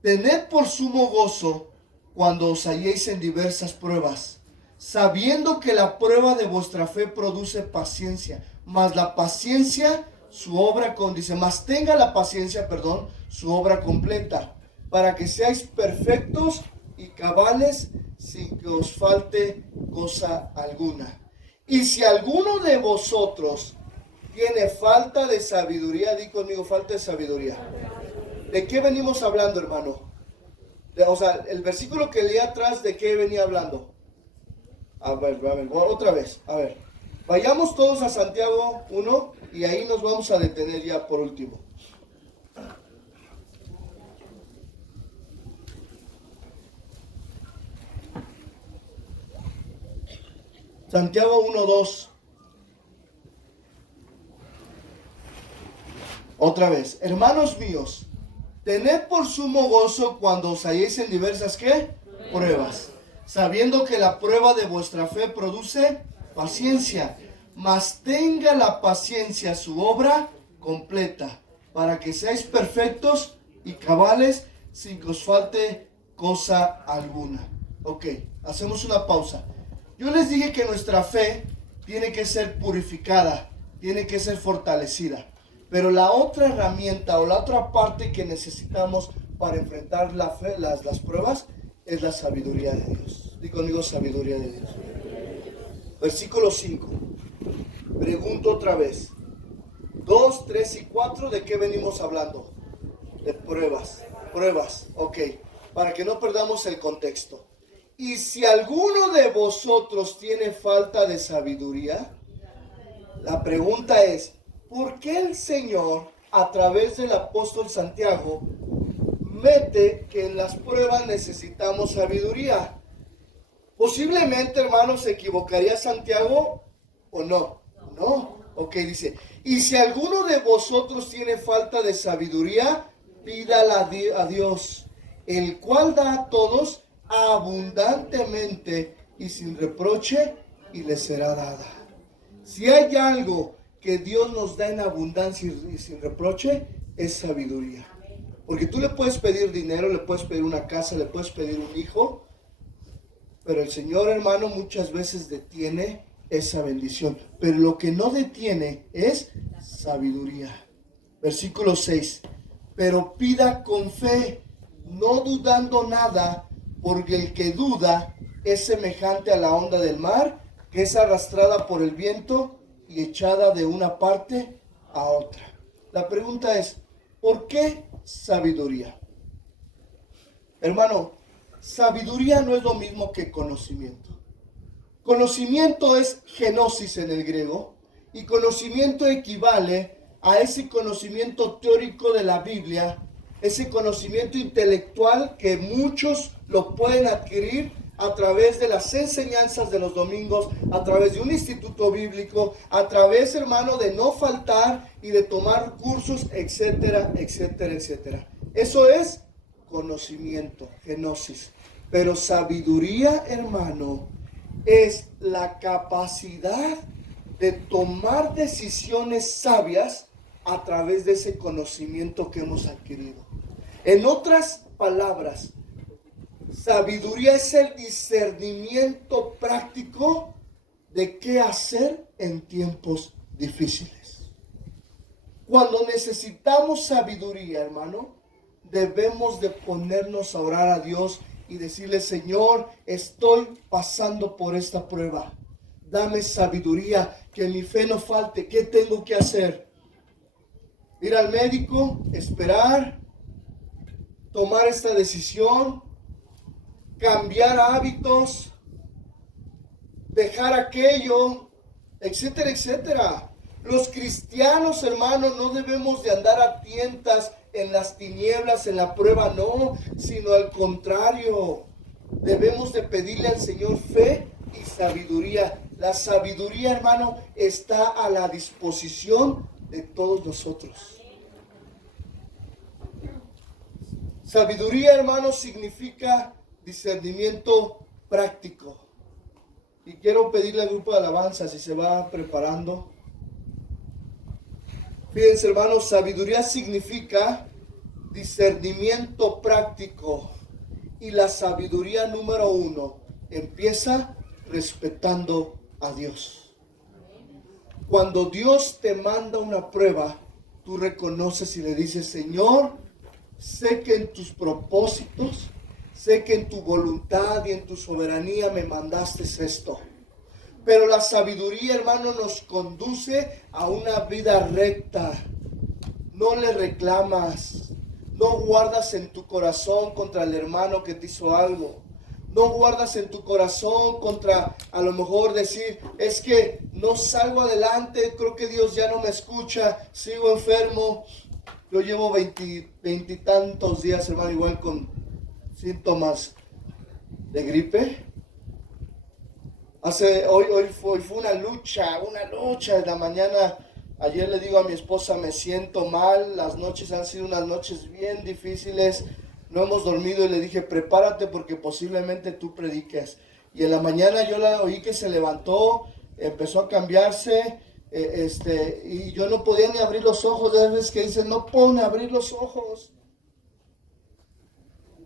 tened por sumo gozo cuando os halléis en diversas pruebas, sabiendo que la prueba de vuestra fe produce paciencia, mas la paciencia tenga la paciencia, su obra completa, para que seáis perfectos y cabales sin que os falte cosa alguna. Y si alguno de vosotros tiene falta de sabiduría, di conmigo, falta de sabiduría. ¿De qué venimos hablando, hermano? El versículo que leí atrás, ¿de qué venía hablando? A ver, otra vez, a ver. Vayamos todos a Santiago 1 y ahí nos vamos a detener ya por último. Santiago 1:2. Otra vez, hermanos míos, tened por sumo gozo cuando os halléis en diversas, ¿qué? Pruebas, sabiendo que la prueba de vuestra fe produce paciencia, mas tenga la paciencia su obra completa, para que seáis perfectos y cabales, sin que os falte cosa alguna. Ok, hacemos una pausa. Yo les dije que nuestra fe tiene que ser purificada, tiene que ser fortalecida. Pero la otra herramienta o la otra parte que necesitamos para enfrentar la fe, las pruebas, es la sabiduría de Dios. Digo conmigo, sabiduría de Dios. Versículo 5. Pregunto otra vez. 2, 3 y 4, ¿de qué venimos hablando? De pruebas. Pruebas, ok. Para que no perdamos el contexto. Y si alguno de vosotros tiene falta de sabiduría, la pregunta es, ¿por qué el Señor, a través del apóstol Santiago, mete que en las pruebas necesitamos sabiduría? Posiblemente, hermanos, ¿se equivocaría Santiago o no? No. Ok, dice, y si alguno de vosotros tiene falta de sabiduría, pídala a Dios, el cual da a todos abundantemente y sin reproche, y le será dada. Si hay algo que Dios nos da en abundancia y sin reproche, es sabiduría. Porque tú le puedes pedir dinero, le puedes pedir una casa, le puedes pedir un hijo, pero el Señor, hermano, muchas veces detiene esa bendición. Pero lo que no detiene es sabiduría. Versículo 6. Pero pida con fe, no dudando nada, porque el que duda es semejante a la onda del mar, que es arrastrada por el viento y echada de una parte a otra. La pregunta es, ¿por qué sabiduría? Hermano, sabiduría no es lo mismo que conocimiento. Conocimiento es genosis en el griego, y conocimiento equivale a ese conocimiento teórico de la Biblia, ese conocimiento intelectual que muchos lo pueden adquirir a través de las enseñanzas de los domingos, a través de un instituto bíblico, a través, hermano, de no faltar y de tomar cursos, etcétera, etcétera, etcétera. Eso es conocimiento, genosis. Pero sabiduría, hermano, es la capacidad de tomar decisiones sabias a través de ese conocimiento que hemos adquirido. En otras palabras, sabiduría es el discernimiento práctico de qué hacer en tiempos difíciles. Cuando necesitamos sabiduría, hermano, debemos de ponernos a orar a Dios y decirle, Señor, estoy pasando por esta prueba. Dame sabiduría, que mi fe no falte. ¿Qué tengo que hacer? Ir al médico, esperar, tomar esta decisión, cambiar hábitos, dejar aquello, etcétera, etcétera. Los cristianos, hermanos, no debemos de andar a tientas en las tinieblas, en la prueba, no, sino al contrario. Debemos de pedirle al Señor fe y sabiduría. La sabiduría, hermano, está a la disposición de todos nosotros. Sabiduría, hermano, significa discernimiento práctico. Y quiero pedirle al grupo de alabanza, si se va preparando. Fíjense, hermanos, sabiduría significa discernimiento práctico. Y la sabiduría número 1 empieza respetando a Dios. Cuando Dios te manda una prueba, tú reconoces y le dices, Señor, sé que en tus propósitos, sé que en tu voluntad y en tu soberanía me mandaste esto. Pero la sabiduría, hermano, nos conduce a una vida recta. No le reclamas. No guardas en tu corazón contra el hermano que te hizo algo. No guardas en tu corazón contra, a lo mejor decir, es que no salgo adelante, creo que Dios ya no me escucha, sigo enfermo. Yo llevo 20 y tantos días, hermano, igual con síntomas de gripe. Hoy fue una lucha en la mañana. Ayer le digo a mi esposa, me siento mal, las noches han sido unas noches bien difíciles, no hemos dormido, y le dije, prepárate porque posiblemente tú prediques. Y en la mañana yo la oí que se levantó, empezó a cambiarse, y yo no podía ni abrir los ojos. De veces que dicen, no puedo ni abrir los ojos.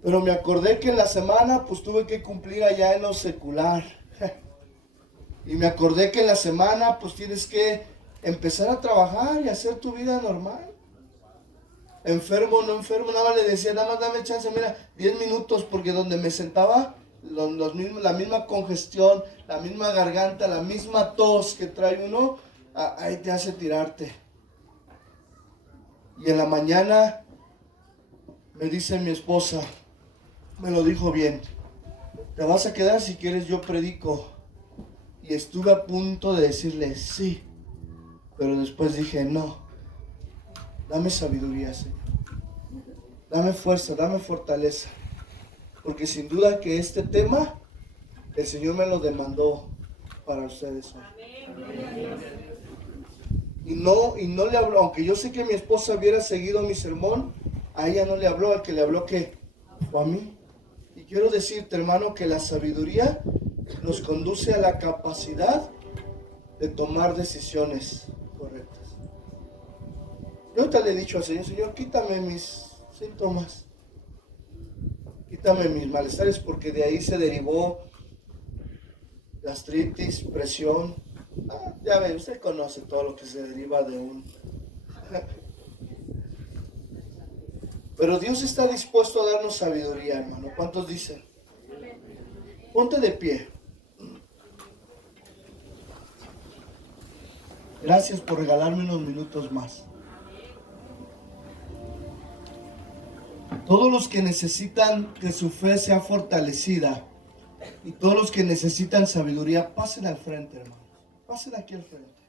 Pero me acordé que en la semana pues tuve que cumplir allá en lo secular. Y me acordé que en la semana pues tienes que empezar a trabajar y hacer tu vida normal. Enfermo o no enfermo, nada más le decía, nada más dame chance, mira, 10 minutos, porque donde me sentaba, la misma congestión, la misma garganta, la misma tos que trae uno, ahí te hace tirarte. Y en la mañana me dice mi esposa, me lo dijo bien, te vas a quedar si quieres yo predico. Y estuve a punto de decirle sí, pero después dije no, dame sabiduría, Señor, dame fuerza, dame fortaleza, porque sin duda que este tema el Señor me lo demandó para ustedes hoy. Y no le habló, aunque yo sé que mi esposa hubiera seguido mi sermón, a ella no le habló, al que le habló que fue a mí. Y quiero decirte, hermano, que la sabiduría nos conduce a la capacidad de tomar decisiones correctas. Yo te le he dicho al Señor, Señor, quítame mis síntomas, quítame mis malestares, porque de ahí se derivó gastritis, presión. Ya ve, usted conoce todo lo que se deriva de un... Pero Dios está dispuesto a darnos sabiduría, hermano. ¿Cuántos dicen? Ponte de pie. Gracias por regalarme unos minutos más. Todos los que necesitan que su fe sea fortalecida y todos los que necesitan sabiduría, pasen al frente, hermanos. Pasen aquí al frente.